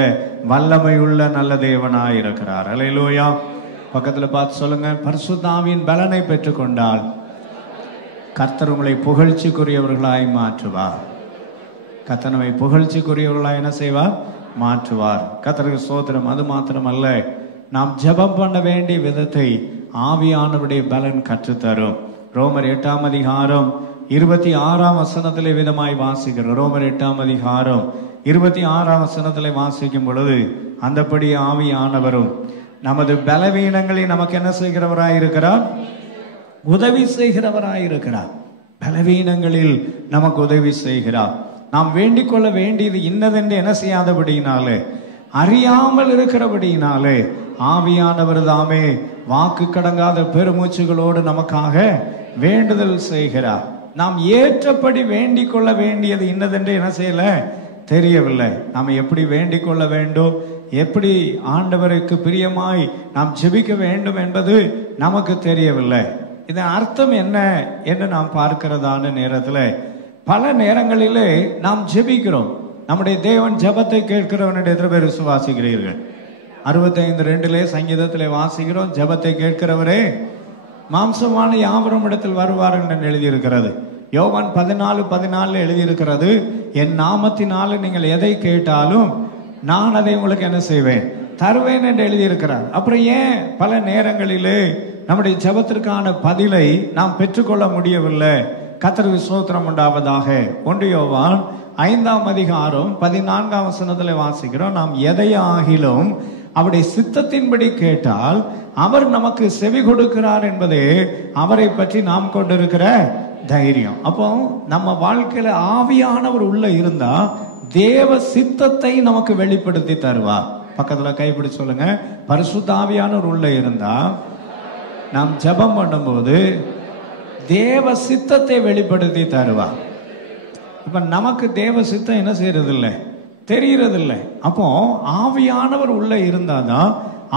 வல்லமை உள்ள நல்ல தேவனாய் இருக்கிறார். அல்லேலூயா. பக்கத்துல பார்த்து சொல்லுங்க, பரிசுத்த ஆவியின் பலனை பெற்றுக்கொண்டால் கர்த்தர் உங்களை புகழ்ச்சிக்குரியவர்களாய் மாற்றுவார். கர்த்தர் நம்மை புகழ்ச்சிக்குரியவர்களாய் என்ன செய்வார்? மாற்றுவார். கர்த்தருக்கு ஸ்தோத்திரம். அது மாத்திரமல்ல, நாம் ஜெபம் பண்ண வேண்டிய விதத்தை ஆவியானவருடைய பலன் கற்றுத்தரும். ரோமர் 8ஆம் அதிகாரம் 26ஆம் வசனத்திலே விதமாய் வாசிக்கிறோம். ரோமர் 8ஆம் அதிகாரம் 26ஆம் வசனத்திலே வாசிக்கும் பொழுது, அந்தபடி ஆவியானவரும் நமது பலவீனங்களை நமக்கு என்ன செய்கிறவராய் இருக்கிறார்? உதவி செய்கிறவராய் இருக்கிறார். பலவீனங்களில் நமக்கு உதவி செய்கிறார். நாம் வேண்டிக் கொள்ள வேண்டியது இன்னதென்று என்ன செய்யாதபடியினாலே, அறியாமல் இருக்கிறபடியினாலே ஆவியானவர் தாமே வாக்கு கடங்காத பெருமூச்சுகளோடு நமக்காக வேண்டுதல் செய்கிறார். நாம் ஏற்றபடி வேண்டிக் கொள்ள வேண்டியது இன்னதென்று என்ன செய்யல தெரியவில்லை. நாம் எப்படி வேண்டிக் கொள்ள வேண்டும், எப்படி ஆண்டவருக்கு பிரியமாய் நாம் ஜெபிக்க வேண்டும் என்பது நமக்கு தெரியவில்லை. இதன் அர்த்தம் என்ன என்று நாம் பார்க்கிறதான நேரத்தில் பல நேரங்களிலே நாம் ஜெபிக்கிறோம். நம்முடைய தேவன் ஜெபத்தை கேட்கிறவன் எத்தனை பேர் விசுவாசிக்கிறீர்கள்? 65:2 சங்கீதத்திலே வாசிக்கிறோம், ஜெபத்தை கேட்கிறவரே மாம்சமான யாவரும் இடத்தில் வருவார் என்று எழுதியிருக்கிறது. யோவான் 14:14 எழுதியிருக்கிறது, என் நாமத்தினால நீங்கள் எதை கேட்டாலும் நான் அதை உங்களுக்கு என்ன செய்வேன்? தருவேன் என்று எழுதியிருக்கிறார். அப்புறம் ஏன் பல நேரங்களிலே நம்முடைய ஜெபத்திற்கான பதிலை நாம் பெற்றுக்கொள்ள முடியவில்லை? கர்த்தருக்கு ஸ்தோத்திரம் உண்டாவதாக. 1 யோவான் 5ஆம் அதிகாரம் 14ஆம் வசனத்திலே வாசிக்கிறோம், நாம் எதையாகிலும் அவருடைய சித்தத்தின்படி கேட்டால் அவர் நமக்கு செவி கொடுக்கிறார் என்பதே அவரை பற்றி நாம் கொண்டிருக்கிற தைரியம். அப்போ நம்ம வாழ்க்கையில ஆவியானவர் உள்ள இருந்தா தேவ சித்தத்தை நமக்கு வெளிப்படுத்தி தருவார். பக்கத்துல கைப்பிடி சொல்லுங்க, பரிசுத்த ஆவியானவர் உள்ள இருந்தா நாம் ஜெபம் பண்ணும்போது தேவ சித்தத்தை வெளிப்படுத்தி தருவார். இப்ப நமக்கு தேவ சித்தம் என்ன செய்யறது இல்லை, தெரியறதில்லை. அப்போ ஆவியானவர் உள்ள இருந்தாதான்,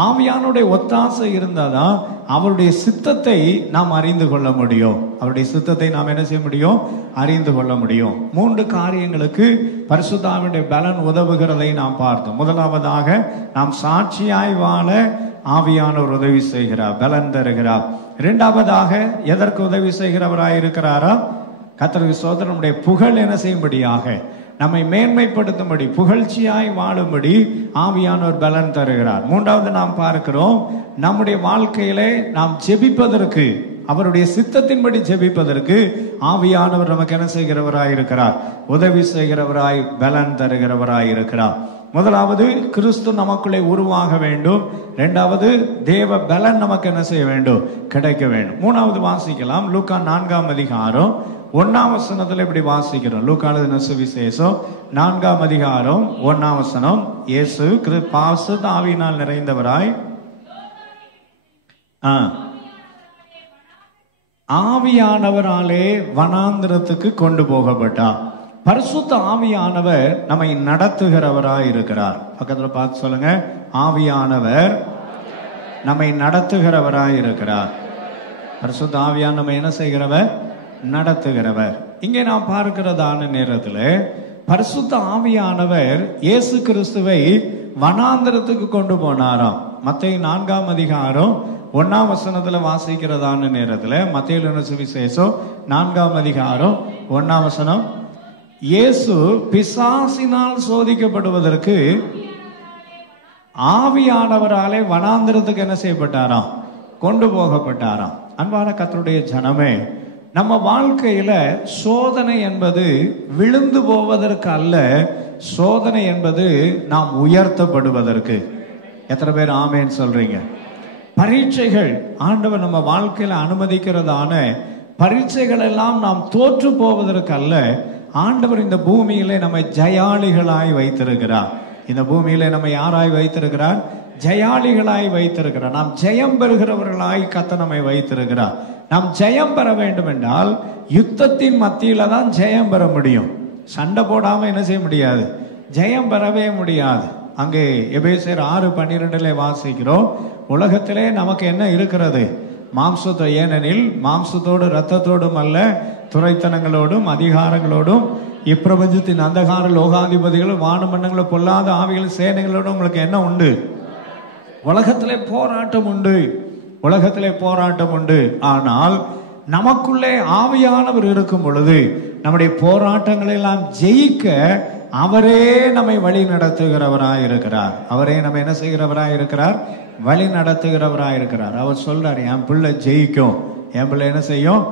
ஆவியானுடைய ஒத்தாசை இருந்தாதான் அவருடைய சித்தத்தை நாம் அறிந்து கொள்ள முடியும். அவருடைய சித்தத்தை நாம் என்ன செய்ய முடியும்? அறிந்து கொள்ள முடியும். 3 காரியங்களுக்கு பரிசுத்த ஆவியுடைய பலன் உதவுகிறதை நாம் பார்த்தோம். முதலாவதாக, நாம் சாட்சியாய் வாழ ஆவியானவர் உதவி செய்கிறார், பலன் தருகிறார். இரண்டாவதாக எதற்கு உதவி செய்கிறவராய் இருக்கிறாரா? கர்த்தருக்கு ஸ்தோத்திரம். நம்முடைய புகழ் என்ன செய்யும்படியாக, நம்மை மேன்மைப்படுத்தும்படி, புகழ்ச்சியாய் வாழும்படி ஆவியானவர் பலன் தருகிறார். மூன்றாவது நாம் பார்க்கிறோம், நம்முடைய வாழ்க்கையிலே நாம் ஜெபிப்பதற்கு, அவருடைய சித்தத்தின்படி ஜெபிப்பதற்கு ஆவியானவர் நமக்கு என்ன செய்கிறவராய் இருக்கிறார்? உதவி செய்கிறவராய் பலன் தருகிறவராய் இருக்கிறார். முதலாவது கிறிஸ்து நமக்குள்ளே உருவாக வேண்டும். இரண்டாவது தேவ பலன் நமக்கு என்ன செய்ய வேண்டும்? கிடைக்க வேண்டும். மூணாவது வாசிக்கலாம். லூக்கா 4ஆம் அதிகாரம் 1ஆம் வசனத்தில் இப்படி வாசிக்கிறோம். லூக்கா எழுதின சுவிசேஷம் 4ஆம் அதிகாரம் 1ஆம் வசனம். இயேசு பரிசுத்த ஆவியினால் நிறைந்தவராய் ஆவியானவராலே வனாந்திரத்துக்கு கொண்டு போகப்பட்டார். பரிசுத்த ஆவியானவர் நம்மை நடத்துகிறவராய் இருக்கிறார். பக்கத்துல பார்த்து சொல்லுங்க, ஆவியானவர் நம்மை நடத்துகிறவராய் இருக்கிறார். பரிசுத்த ஆவியானவர் நம்ம என்ன செய்கிறவர்? நடத்துகிறவர். இங்கே நாம் பார்க்கிறதான நேரத்தில் பரிசுத்த ஆவியானவர் இயேசு கிறிஸ்துவை வனாந்திரத்துக்கு கொண்டு போனாராம். மத்தேயு 4ஆம் அதிகாரம் 1ஆம் வசனத்துல வாசிக்கிறதான நேரத்தில், மத்தேயு எழுதின சுவிசேஷம் 4ஆம் அதிகாரம் 1ஆம் வசனம், இயேசு பிசாசினால் சோதிக்கப்படுவதற்கு ஆவியானவராலே வனாந்திரத்துக்கு என்ன செய்யப்பட்டாராம்? கொண்டு போகப்பட்டாராம். அன்பான கர்த்தருடைய ஜனமே, நம்ம வாழ்க்கையில சோதனை என்பது விழுந்து போவதற்கு அல்ல, சோதனை என்பது நாம் உயர்த்தப்படுவதற்கு. எத்தனை பேர் ஆமேன்னு சொல்றீங்க? பரீட்சைகள் ஆண்டவர் நம்ம வாழ்க்கையில அனுமதிக்கிறதான பரீட்சைகள் எல்லாம் நாம் தோற்று போவதற்கு அல்ல, ஆண்டவர் இந்த பூமியிலே நம்மை ஜெயாளிகளாய் வைத்திருக்கிறார். இந்த பூமியிலே நம்ம யாராய் வைத்திருக்கிறார்? ஜெயாளிகளாய் வைத்திருக்கிறார். நாம் ஜெயம் பெறுகிறவர்களாய் கர்த்தர் நம்மை வைத்திருக்கிறார். நாம் ஜெயம் பெற வேண்டும் என்றால் யுத்தத்தின் மத்தியில தான் ஜெயம் பெற முடியும். சண்டை போடாம என்ன செய்ய முடியாது? ஜெயம் பெறவே முடியாது. அங்கே எபேசியர் 6:12 வாசிக்கிறோம், உலகத்திலே நமக்கு என்ன இருக்கிறது? மாம்சத்தை, ஏனெனில் மாம்சத்தோடு இரத்தத்தோடும் அல்ல, துரைத்தனங்களோடும் அதிகாரங்களோடும் இப்பிரபஞ்சத்தின் அந்தகார லோகாதிபதிகளும் வானமண்டங்களும் பொல்லாத ஆவிகள் சேனைகளோடும் உங்களுக்கு என்ன உண்டு? உலகத்திலே போராட்டம் உண்டு. உலகத்திலே போராட்டம் உண்டு. ஆனால் நமக்குள்ளே ஆவியானவர் இருக்கும் பொழுது நம்முடைய போராட்டங்களை எல்லாம் ஜெயிக்க அவரே நம்மை வழி நடத்துகிறவராய் இருக்கிறார். அவரே நம்ம என்ன செய்கிறவராய் இருக்கிறார்? வழி நடத்துகிறவராய் இருக்கிறார். அவர் சொல்றார், என் பிள்ளை ஜெயிக்கும், என் பிள்ளை என்ன செய்யும்?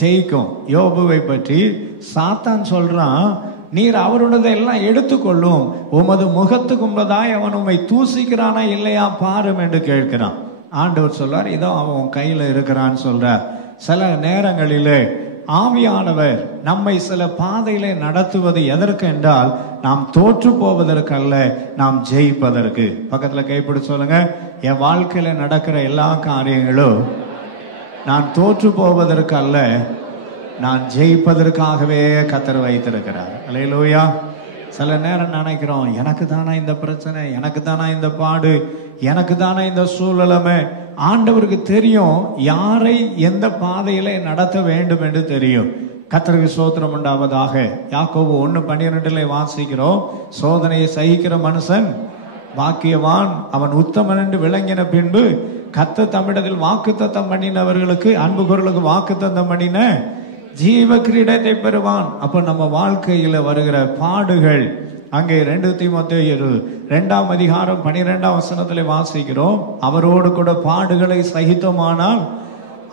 ஜெயிக்கும். யோபுவை பற்றி சாத்தான் சொல்றான், நீர் அவருடைய எல்லாம் எடுத்துக்கொள்ளும், உமது முகத்துக்கு முன்பதாய் அவன் உம்மை தூசிக்கிறானா இல்லையா பாரும் என்று கேட்கிறான். ஆண்டவர் சொல்றார், இதோ அவன் கையில இருக்கிறான்னு சொல்றார். சில நேரங்களிலே ஆவியானவர் நம்மை சில பாதையிலே நடத்துவது எதற்கு என்றால் நாம் தோற்று போவதற்கு அல்ல, நாம் ஜெயிப்பதற்கு. பக்கத்துல கைப்பிடி சொல்லுங்க, என் வாழ்க்கையில நடக்கிற எல்லா காரியங்களும் நான் தோற்று போவதற்கு அல்ல, நான் ஜெயிப்பதற்காகவே கர்த்தர் வைத்திருக்கிறார். அல்லேலூயா. சில நேரம் நினைக்கிறோம், எனக்கு தானா இந்த பிரச்சனை, எனக்கு தானா இந்த பாடு, எனக்கு தானே இந்த சூழலமே. ஆண்டவருக்கு தெரியும் யாரை எந்த பாதையிலே நடத்த வேண்டும் என்று தெரியும். கர்த்தருக்கு ஸ்தோத்திரம் உண்டாவதாக. யாக்கோபு 1:12 வாசிக்கிறோம், சோதனையை சகிக்கிற மனுஷன் பாக்கியவான், அவன் உத்தமன் என்று விளங்கின பின்பு கர்த்தர் தம்மிடத்தில் வாக்குத்தத்தம் பண்ணினவர்களுக்கு, அன்பு கூர்ந்தவர்களுக்கு வாக்குத்தத்தம் பண்ணின ஜீவ கிரீடத்தை பெறுவான். அப்ப நம்ம வாழ்க்கையில வருகிற பாடுகள், அங்கே 2 தீமோத்தேயு 2ஆம் அதிகாரம் 12ஆம் வசனத்திலே வாசிக்கிறோம், அவரோடு கூட பாடுகளை சகித்தோமானால்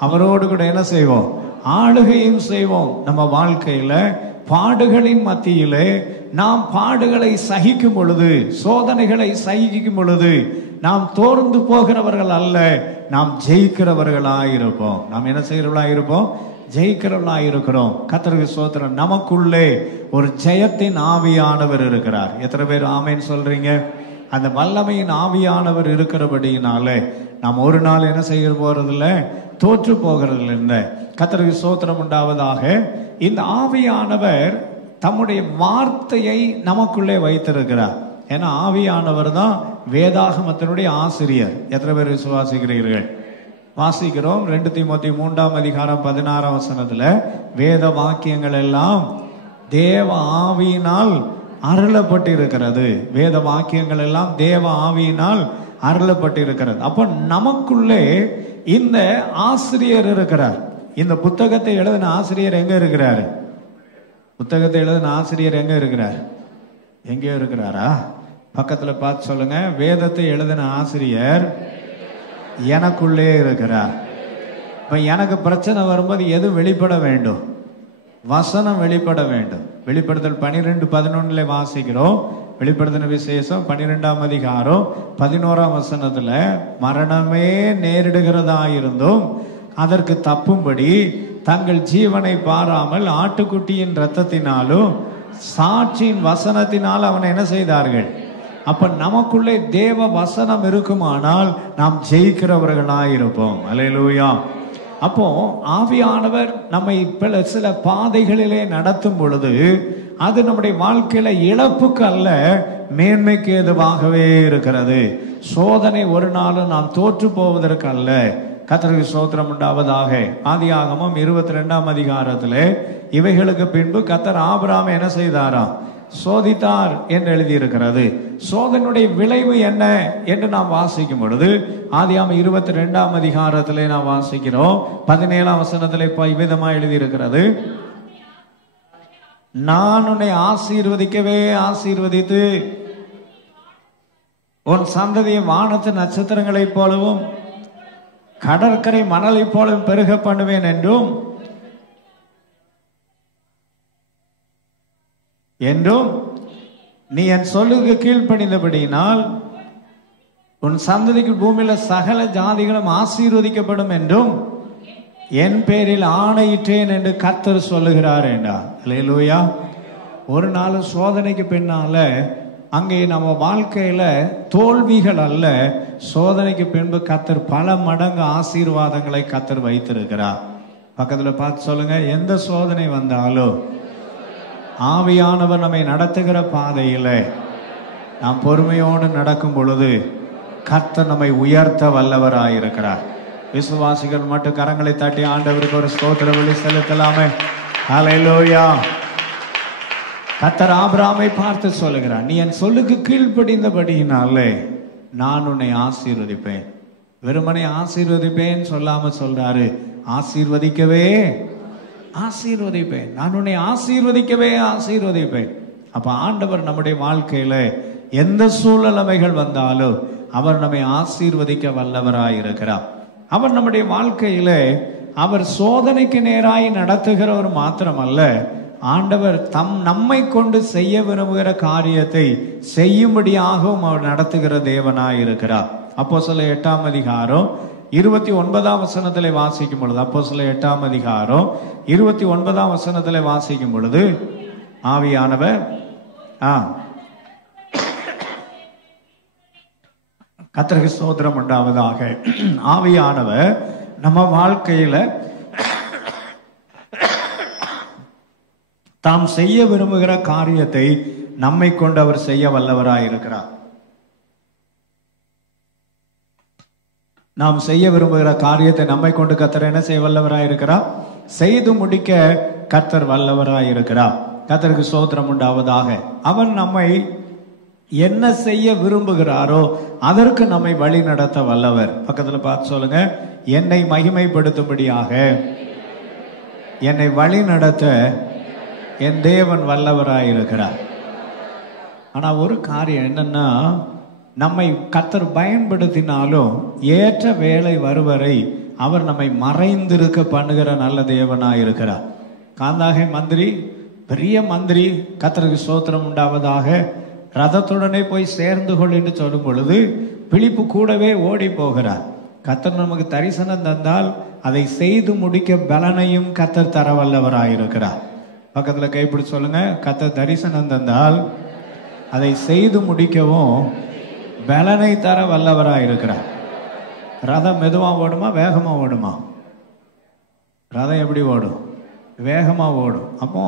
அவரோடு கூட என்ன செய்வோம்? ஆளுகையும் செய்வோம். நம்ம வாழ்க்கையில பாடுகளின் மத்தியிலே நாம் பாடுகளை சகிக்கும் பொழுது, சோதனைகளை சகிக்கும் பொழுது நாம் தோர்ந்து போகிறவர்கள் அல்ல, நாம் ஜெயிக்கிறவர்களாயிருப்போம். நாம் என்ன செய்கிறவர்களாயிருப்போம்? ஜெயிக்கிறவர்களாயிருக்கிறோம். கர்த்தருக்கு ஸ்தோத்திரம். நமக்குள்ளே ஒரு ஜெயத்தின் ஆவியானவர் இருக்கிறார். எத்தனை பேர் ஆமேன்னு சொல்றீங்க? அந்த வல்லமையின் ஆவியானவர் இருக்கிறபடியினாலே நாம் ஒரு நாள் என்ன செய்ய போறதில்ல, தோற்று போகிறது இல்லை. கர்த்தருக்கு ஸ்தோத்திரம் உண்டாவதாக. இந்த ஆவியானவர் தம்முடைய வார்த்தையை நமக்குள்ளே வைத்திருக்கிறார். ஏன்னா ஆவியானவர் தான் வேதாகமத்தினுடைய ஆசிரியர். எத்தனை பேர் விசுவாசிக்கிறீர்கள்? வாசிக்கிறோம் 2 தீமோத்தேயு 3ஆம் அதிகாரம் 16ஆம் வசனத்துல, வேத வாக்கியங்கள் எல்லாம் தேவ ஆவியினால் அருளப்பட்டு இருக்கிறது. வேத வாக்கியங்கள் எல்லாம் தேவ ஆவியினால் அருளப்பட்டு இருக்கிறது. அப்ப நமக்குள்ளே இந்த ஆசிரியர் இருக்கிறார். இந்த புத்தகத்தை எழுதின ஆசிரியர் எங்க இருக்கிறாரு? புத்தகத்தை எழுதின ஆசிரியர் எங்க இருக்கிறார்? எங்கே இருக்கிறாரா? பக்கத்துல பார்த்து சொல்லுங்க. வேதத்தை எழுதின ஆசிரியர் எனக்குள்ளே இருக்கிறார். இப்ப எனக்கு பிரச்சனை வரும்போது எது வெளிப்பட வேண்டும்? வசனம் வெளிப்பட வேண்டும். வெளிப்படுத்தல் 12:11 வாசிக்கிறோம். வெளிப்படுத்தின விசேஷம் 12ஆம் அதிகாரம் 11ஆம் வசனத்துல, மரணமே நேரிடுகிறதா இருந்தும் அதற்கு தப்பும்படி தங்கள் ஜீவனை பாராமல் ஆட்டுக்குட்டியின் இரத்தத்தினாலும் சாட்சியின் வசனத்தினால் அவனை என்ன செய்தார்கள்? அப்ப நமக்குள்ளே தேவ வசனம் இருக்குமானால் நாம் ஜெயிக்கிறவர்களாய் இருப்போம். அல்லேலூயா. அப்போ ஆவியானவர் நம்மை சில பாதைகளிலே நடத்தும் பொழுது அது நம்முடைய வாழ்க்கையில இழப்புக்கு அல்ல, மேன்மைக்கு ஏதுவாகவே இருக்கிறது. சோதனை ஒரு நாளும் நாம் தோற்று போவதற்கு அல்ல. கர்த்தருக்கு ஸ்தோத்திரம் உண்டாவதாக. ஆதியாகமம் 22ஆம் அதிகாரத்திலே இவைகளுக்கு பின்பு கர்த்தர் ஆபிரகாமை என்ன செய்தாராம்? சோதித்தார் என்று எழுதியிருக்கிறது. சோதனுடைய விளைவு என்ன என்று நாம் வாசிக்கும் பொழுது ஆதியாகமம் 22ஆம் அதிகாரத்திலே நாம் வாசிக்கிறோம். 17ஆம் வசனத்திலே இவ்விதமா எழுதியிருக்கிறது, நான் உன்னை ஆசீர்வதிக்கவே ஆசீர்வதித்து உன் சந்ததியை வானத்து நட்சத்திரங்களைப் போலவும் கடற்கரை மணலைப் போலவும் பெருக பண்ணுவேன் என்றும் நீ என் சொல்லுக்கு கீழ்ப்படிந்தபடியினால் உன் சந்ததிக்கு பூமியில சகல ஜாதிகளும் ஆசீர்வதிக்கப்படும் என்றும் என் பேரில் ஆணையிட்டேன் என்று கர்த்தர் சொல்லுகிறார் என்றா. அல்லேலூயா. ஒரு நாள் சோதனைக்கு பின்னால அங்கே நம்ம வாழ்க்கையில தோல்விகள் அல்ல, சோதனைக்கு பின்பு கர்த்தர் பல மடங்கு ஆசீர்வாதங்களை கர்த்தர் வைத்திருக்கிறார். பக்கத்துல பார்த்து சொல்லுங்க, எந்த சோதனை வந்தாலும் ஆவியானவர் நம்மை நடத்துகிற பாதையில நாம் பொறுமையோடு நடக்கும் பொழுது கர்த்தர் நம்மை உயர்த்த வல்லவராயிருக்கிறார். விசுவாசிகள் மட்டும் கரங்களை தட்டி ஆண்டவருக்கு ஒரு ஸ்தோத்திர பலி செலுத்தலாமே. ஹல்லேலூயா. கர்த்தர் ஆபிரகாமை பார்த்து சொல்லுகிறார், நீ என் சொல்லுக்கு கீழ்ப்படிந்தபடியினாலே நான் உன்னை ஆசீர்வதிப்பேன். வெறுமனை ஆசீர்வதிப்பேன் சொல்லாம சொல்றாரு, ஆசீர்வதிக்கவே ஆசீர்வதிப்பேன். நான் உன்னை ஆசீர்வதிக்கவே ஆசீர்வதிப்பேன். அப்ப ஆண்டவர் நம்முடைய வாழ்க்கையில எந்த சூழ்நிலைகள் வந்தாலும் அவர் நம்மை ஆசீர்வதிக்க வல்லவராயிருக்கிறார். அவர் நம்முடைய வாழ்க்கையில அவர் சோதனைக்கு நேராய் நடத்துகிறவர் மாத்திரமல்ல, ஆண்டவர் நம்மை கொண்டு செய்ய விரும்புகிற காரியத்தை செய்யும்படியாகவும் அவர் நடத்துகிற தேவனாய் இருக்கிறார். அப்போஸ்தலர் 8ஆம் அதிகாரம் 29ஆம் வசனத்திலே வாசிக்கும் பொழுது, அப்போஸ்தலர் 8ஆம் அதிகாரம் 29ஆம் வசனத்திலே வாசிக்கும் பொழுது ஆவியானவர் கர்த்தருக்கு ஸ்தோத்திரம் உண்டாவதாக. ஆவியானவர் நம்ம வாழ்க்கையில தாம் செய்ய விரும்புகிற காரியத்தை நம்மை கொண்டு அவர் செய்ய வல்லவராயிருக்கிறார். நாம் செய்ய விரும்புகிற காரியத்தை நம்மை கொண்டு கர்த்தர் என்ன செய்ய வல்லவராயிருக்கிறார்? செய்து முடிக்க கர்த்தர் வல்லவராயிருக்கிறார். கர்த்தருக்கு ஸ்தோத்திரம் உண்டாவதாக. அவர் நம்மை என்ன செய்ய விரும்புகிறாரோ அதற்கு நம்மை வழி நடத்த வல்லவர். பக்கத்துல பார்த்து சொல்லுங்க, என்னை மகிமைப்படுத்தும்படியாக என்னை வழி நடத்த என் தேவன் வல்லவராயிருக்கிறார். ஆனா ஒரு காரியம் என்னன்னா, நம்மை கர்த்தர் பயன்படுத்தினாலும் ஏற்ற வேலை வருவரை அவர் நம்மை மறைந்திருக்க பண்ணுகிற நல்ல தேவனாயிருக்கிறார். காந்தாகை மந்திரி, பெரிய மந்திரி, கர்த்தருக்கு ஸ்தோத்திரம் உண்டாவதாக, ரதத்துடனே போய் சேர்ந்து கொள் என்று சொல்லும் பொழுது பிலிப்பு கூடவே ஓடி போகிறார். கர்த்தர் நமக்கு தரிசனம் தந்தால் அதை செய்து முடிக்க பலனையும் கர்த்தர் தர வல்லவராயிருக்கிறார். பக்கத்துல கைப்பிடி சொல்லுங்க, கர்த்தர் தரிசனம் தந்தால் அதை செய்து முடிக்கவும் பலனை தர வல்லவராயிருக்கிறார். ரதம் மெதுவா ஓடுமா வேகமா ஓடுமா? ரதம் எப்படி ஓடும்? வேகமா ஓடும். அப்போ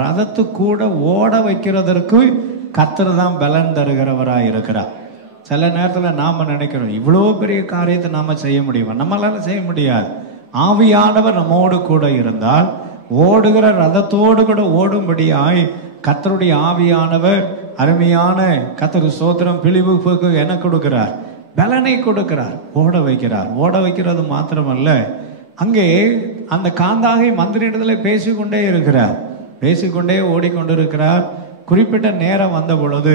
ரதத்து கூட ஓட வைக்கிறதற்கு கர்த்தர் தான் பலன் தருகிறவராய் இருக்கிறார். சில நேரத்துல நாம நினைக்கிறோம், இவ்வளோ பெரிய காரியத்தை நாம செய்ய முடியுமா? நம்மளால செய்ய முடியாது. ஆவியானவர் நம்மோடு கூட இருந்தால் ஓடுகிற ரதத்தோடு கூட ஓடும்படியாய் கர்த்தருடைய ஆவியானவர் அருமையான கர்த்தர் ஸ்தோத்திரம் பிலிப்புக்கு என்ன கொடுக்கிறார்? பலனை கொடுக்கிறார், ஓட வைக்கிறார். ஓட வைக்கிறது மாத்திரமல்ல, அங்கே அந்த காந்தாகை மந்திரிடத்தில் பேசிக்கொண்டே இருக்கிறார், பேசிக்கொண்டே ஓடிக்கொண்டிருக்கிறார். குறிப்பிட்ட நேரம் வந்த பொழுது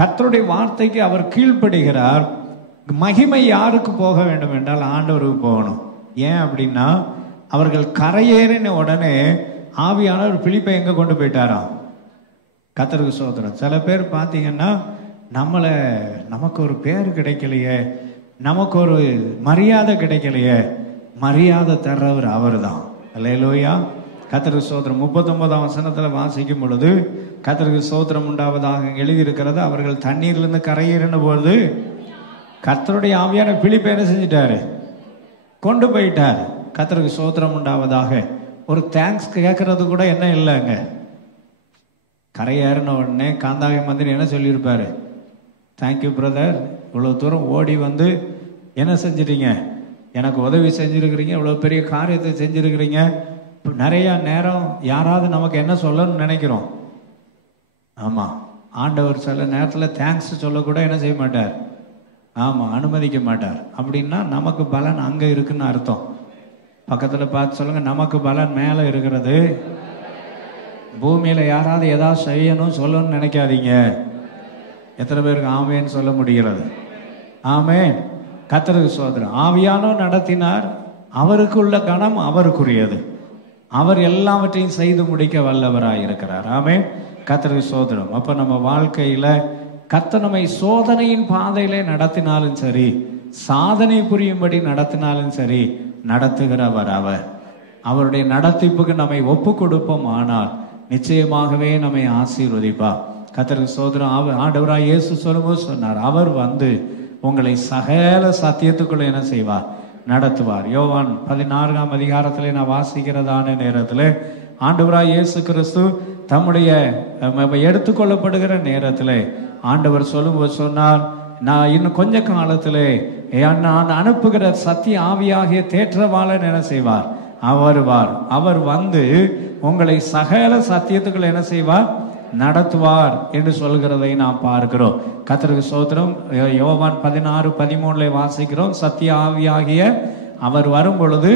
கர்த்தருடைய வார்த்தைக்கு அவர் கீழ்ப்படுகிறார். மகிமை யாருக்கு போக வேண்டும் என்றால் ஆண்டவருக்கு போகணும். ஏன் அப்படின்னா, அவர்கள் கரையேறின உடனே ஆவியானவர் பிலிப்பை எங்க கொண்டு போயிட்டாராம்? கர்த்தருக்கு ஸ்தோத்திரம். சில பேர் பார்த்தீங்கன்னா, நமக்கு ஒரு பேர் கிடைக்கலையே, நமக்கு ஒரு மரியாதை கிடைக்கலையே, மரியாதை தர்றவர் அவர் தான். அல்லேலூயா, கர்த்தருக்கு ஸ்தோத்திரம். 39ஆம் வசனத்துல வாசிக்கும் பொழுது கர்த்தருக்கு ஸ்தோத்திரம் உண்டாவதாக எழுதியிருக்கிறது. அவர்கள் தண்ணீர்லேருந்து கரையேறின பொழுது கர்த்தருடைய ஆவியான பிலிப்பை என்ன செஞ்சிட்டாரு? கொண்டு போயிட்டார். கர்த்தருக்கு ஸ்தோத்திரம் உண்டாவதாக. ஒரு தேங்க்ஸ் கேட்கறது கூட என்ன இல்லைங்க. கரையேறின உடனே காந்தாகை மந்திரி என்ன சொல்லியிருப்பாரு? தேங்க்யூ பிரதர், இவ்வளோ தூரம் ஓடி வந்து என்ன செஞ்சிட்டீங்க, எனக்கு உதவி செஞ்சுருக்கிறீங்க, இவ்வளோ பெரிய காரியத்தை செஞ்சுருக்கிறீங்க. நிறைய நேரம் யாராவது நமக்கு என்ன சொல்லணும்னு நினைக்கிறோம். ஆமாம், ஆண்டவர் சில நேரத்தில் தேங்க்ஸ் சொல்லக்கூட என்ன செய்ய மாட்டார்? ஆமாம், அனுமதிக்க மாட்டார். அப்படின்னா நமக்கு பலன் அங்கே இருக்குன்னு அர்த்தம். பக்கத்தில் பார்த்து சொல்லுங்க, நமக்கு பலன் மேலே இருக்கிறது. பூமியில் யாராவது ஏதாவது செய்யணும் சொல்லணும்னு நினைக்காதீங்க. எத்தனை பேருக்கு ஆமேன்னு சொல்ல முடிகிறது? ஆமேன். கர்த்தருக்கு ஸ்தோத்திரம். ஆவியானவர் நடத்தினார். அவருக்குள்ள கணம் அவருக்குரியது. அவர் எல்லாவற்றையும் செய்து முடிக்க வல்லவராய் இருக்கிறார். ஆமென். கர்த்தருக்கு ஸ்தோத்திரம். அப்ப நம்ம வாழ்க்கையில கர்த்தர் நம்மை சோதனையின் பாதையிலே நடத்தினாலும் சரி, சாதனை புரியும்படி நடத்தினாலும் சரி, நடத்துகிறவர் அவர். அவருடைய நடத்திப்புக்கு நம்மை ஒப்பு கொடுப்போம். ஆனால் நிச்சயமாகவே நம்மை ஆசீர்வதிப்பார். கர்த்தருக்கு ஸ்தோத்திரம். ஆண்டவராய் இயேசு சொல்லும்போது சொன்னார், அவர் வந்து உங்களை சகல சத்தியத்துக்குள்ள என்ன செய்வார்? நடத்துவார். யோவான் 16ஆம் அதிகாரத்திலே நான் வாசிக்கிறதான நேரத்தில் ஆண்டவராய் இயேசு கிறிஸ்து தம்முடைய எடுத்துக்கொள்ளப்படுகிற நேரத்தில் ஆண்டவர் சொல்லும்போது சொன்னார், நான் இன்னும் கொஞ்ச காலத்திலே நான் அனுப்புகிற சத்திய ஆவியாகிய தேற்றவாளன் என்ன செய்வார்? அவருவார். அவர் வந்து உங்களை சகல சத்தியத்துக்குள்ள என்ன செய்வார்? நடத்துவார் என்று சொல்கிறதை நாம் பார்க்கிறோம். கர்த்தருக்கு ஸ்தோத்திரம். யோவான் 16:13 வாசிக்கிறோம், சத்திய ஆவியாகிய அவர் வரும் பொழுது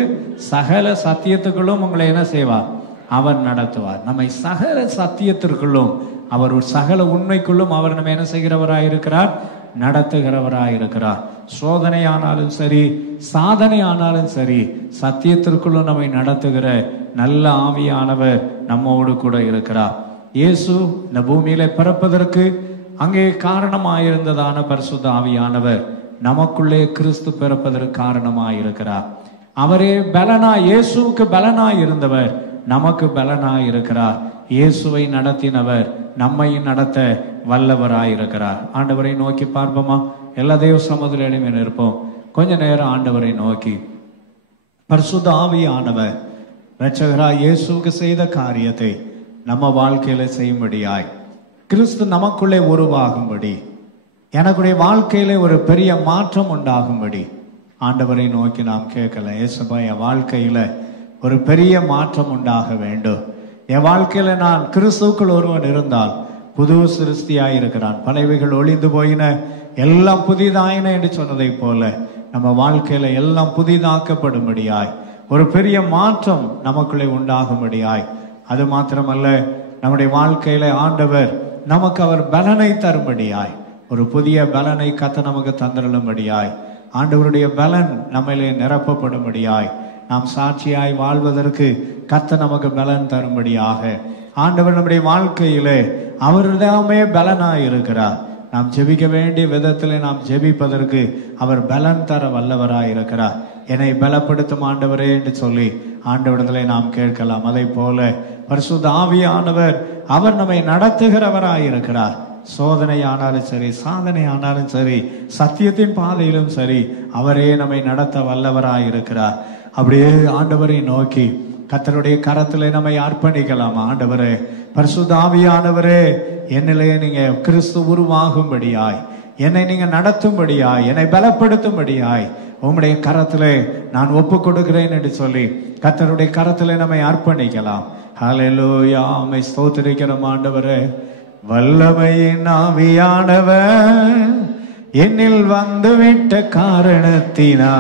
சகல சத்தியத்துக்குள்ளும் உங்களை என்ன செய்வார்? அவர் நடத்துவார். நம்மை சகல சத்தியத்திற்குள்ளும், அவர் ஒரு சகல உண்மைக்குள்ளும் அவர் நம்ம என்ன செய்கிறவராயிருக்கிறார்? நடத்துகிறவராயிருக்கிறார். சோதனை ஆனாலும் சரி, சாதனை ஆனாலும் சரி, சத்தியத்திற்குள்ளும் நம்மை நடத்துகிற நல்ல ஆவியானவர் நம்மோடு கூட இருக்கிறார். இயேசு இந்த பூமியில பிறப்பதற்கு அங்கே காரணமாயிருந்ததான பரிசுத்த ஆவியானவர் நமக்குள்ளே கிறிஸ்து பிறப்பதற்கு காரணமாயிருக்கிறார். அவரே பலனாய், இயேசுவுக்கு பலனாய் இருந்தவர் நமக்கு பலனாய் இருக்கிறார். இயேசுவை நடத்தினவர் நம்மையும் நடத்த வல்லவராயிருக்கிறார். ஆண்டவரை நோக்கி பார்ப்போமா? எல்லா தேவ சமூகத்திலும் இருப்போம். கொஞ்ச நேரம் ஆண்டவரை நோக்கி, பரிசுத்த ஆவியானவர் இரட்சகராய் இயேசுவுக்கு செய்த காரியத்தை நம்ம வாழ்க்கையில செய்யும்படியாய், கிறிஸ்து நமக்குள்ளே உருவாகும்படி, எனக்குடைய வாழ்க்கையில ஒரு பெரிய மாற்றம் உண்டாகும்படி ஆண்டவரை நோக்கி நாம் கேட்கலாம். ஏசப்பா, என் வாழ்க்கையில ஒரு பெரிய மாற்றம் உண்டாக வேண்டும். என் வாழ்க்கையில நான் கிறிஸ்துவுக்குள் ஒருவன் இருந்தால் புது சிருஷ்டியாய் இருக்கிறான், பழையவைகள் ஒளிந்து போயின, எல்லாம் புதிதாயின என்று சொன்னதை போல நம்ம வாழ்க்கையில எல்லாம் புதிதாக்கப்படும்படியாய் ஒரு பெரிய மாற்றம் நமக்குள்ளே உண்டாகும்படியாய், அது மாத்திரமல்ல நம்முடைய வாழ்க்கையில ஆண்டவர் நமக்கு அவர் பலனை தரும்படியாய், ஒரு புதிய பலனை கத்த நமக்கு தந்திரும்படியாய், ஆண்டவருடைய பலன் நம்மளே நிரப்பப்படும்படியாய், நாம் சாட்சியாய் வாழ்வதற்கு கத்த நமக்கு பலன் தரும்படியாக ஆண்டவர் நம்முடைய வாழ்க்கையிலே அவர்தாமே பலனாய் இருக்கிறார். நாம் ஜெபிக்க வேண்டிய விதத்திலே நாம் ஜெபிப்பதற்கு அவர் பலன் தர வல்லவராய் இருக்கிறார். என்னை பலப்படுத்தும் ஆண்டவரே என்று சொல்லி ஆண்டவரிடத்திலே நாம் கேட்கலாம். அதை போல பரிசுத்த ஆவியானவர் அவர் நம்மை நடத்துகிறவராய் இருக்கிறார். சோதனை ஆனாலும் சரி, சாதனை ஆனாலும் சரி, சத்தியத்தின் பாதையிலும் சரி, அவரே நம்மை நடத்த வல்லவராய் இருக்கிறார். அப்படியே ஆண்டவரை நோக்கி கர்த்தருடைய கரத்திலே நம்மை அர்ப்பணிக்கலாம். ஆண்டவரே, பரிசுத்த ஆவியானவரே, என்னிலே நீங்க கிறிஸ்து உருவாகும்படியாய், என்னை நீங்க நடத்தும்படியாய், என்னை பலப்படுத்தும்படியாய் உம்முடைய கரத்திலே நான் ஒப்பு கொடுக்கிறேன் என்று சொல்லி கர்த்தருடைய கரத்திலே நம்மை அர்ப்பணிக்கலாம். ஹல்லேலூயா. உம்மை ஸ்தோத்திரிக்கிறோம் ஆண்டவரே. வல்லமையின் ஆவியானவர் என்னில் வந்துவிட்ட காரணத்தினால்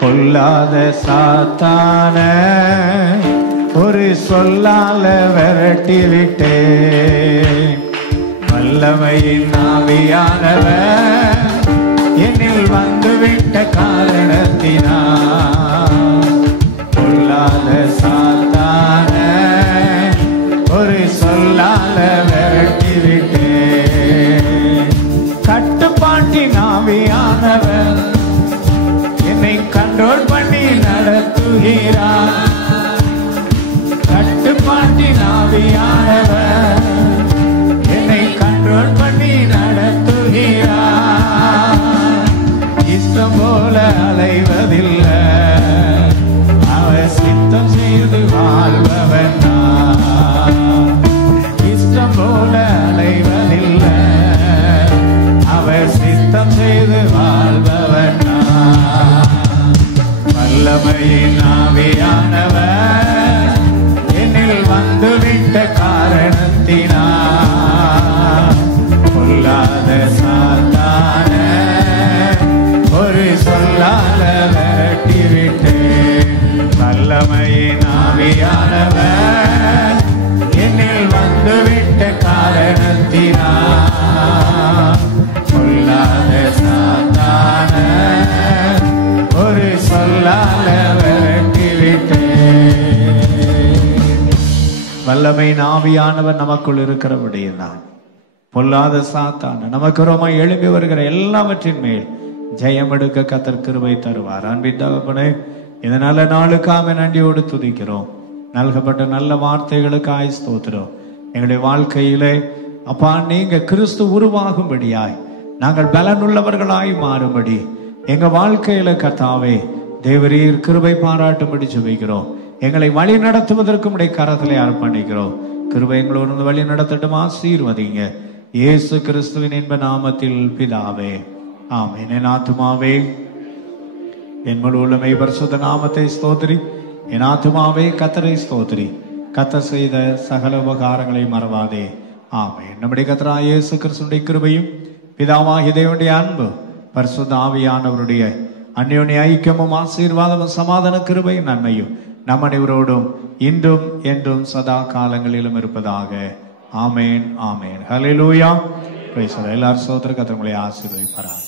கொல்லாத சாத்தான ஒரு சொல்லால விரட்டி விட்டேன். வல்லமையின் ஆவியானவர் என்னில் வந்துவிட்ட காரணத்தினால் கொல்லாத சாத்தான ஒரு சொல்லால விரட்டி விட்டேன். கட்டுப்பாட்டின் ஆவியானவர் என்னை கண்ட்ரோல் பண்ணி நடத்துகிறார். கட்டுப்பாட்டின் ஆவியானவர் என்னை கண்ட்ரோல் பண்ணி நடத்துகிறார். இஷ்டம் போல அலைவதில்லை, அவர் சித்தம் செய்து வாழ்பவன் நான். இஷ்டம் போல அலைவதில்லை, அவர் சித்தம் செய்து வாழ்பவன் நான். வல்லமையின் ஆவியானவர் என்னில் வந்துவிட்ட காரணத்தினால் கொல்லாத சாத்தான ஒரு சொல்லால விரட்டி விட்டேன். வல்லமையின் ஆவியானவர் என்னில் வந்துவிட்ட காரணத்தினால் கொல்லாத சாத்தான ஒரு சொல்லால விரட்டி விட்டேன். வல்லமையின் ஆவியானவர் நமக்குள் இருக்கிறபடியினால் பொல்லாத சாத்தான நமக்கு ரொம்ப எழுப்பி வருகிற எல்லாவற்றின் மேல் ஜெயம் எடுக்க கர்த்தர் கிருபை தருவார். அன்பின் தகப்பனே, இந்த நல்ல நாளுக்காக நன்றியோடு துதிக்கிறோம். நல்கப்பட்ட நல்ல வார்த்தைகளுக்காய் ஸ்தோத்திரம். எங்களுடைய வாழ்க்கையிலே அப்பா நீங்க கிறிஸ்து உருவாகும்படியாய் நாங்கள் பலனுள்ளவர்களாய் மாறும்படி எங்க வாழ்க்கையில கர்த்தாவே தேவரீர் கிருபை பாராட்டும்படி ஜெபிக்கிறோம். எங்களை வழி நடத்துவதற்கு உடைய கரத்திலே அர்ப்பணிக்கிறோம். கிருபை எங்களோடு வழி நடத்தட்டும், ஆசீர்வதிங்க. இயேசு கிறிஸ்துவின் இன்ப நாமத்தில் பிதாவே, ஆமென். என் ஆத்துமாவே என் முழு உள்ளமை பரிசுத்த நாமத்தை ஸ்தோத்திரி. என் ஆத்துமாவே கர்த்தரை ஸ்தோத்திரி. கர்த்தர் செய்த சகல உபகாரங்களை மறவாதே. ஆமென். நம்முடைய கர்த்தராகிய இயேசு கிறிஸ்துவின் கிருபையும் பிதாவாகிய தேவனுடைய அன்பு பரிசுத்த ஆவியானவருடைய அந்யோன்ய ஐக்கியமும் ஆசீர்வாதமும் சமாதான கிருபையும் நன்மையும் நம் அனைவரோடும் இன்றும் என்றும் சதா காலங்களிலும் இருப்பதாக. ஆமேன், ஆமேன். ஹல்லேலூயா. எல்லாரும் சோதர கர்த்தர் உங்களை ஆசீர்வதிப்பாராக.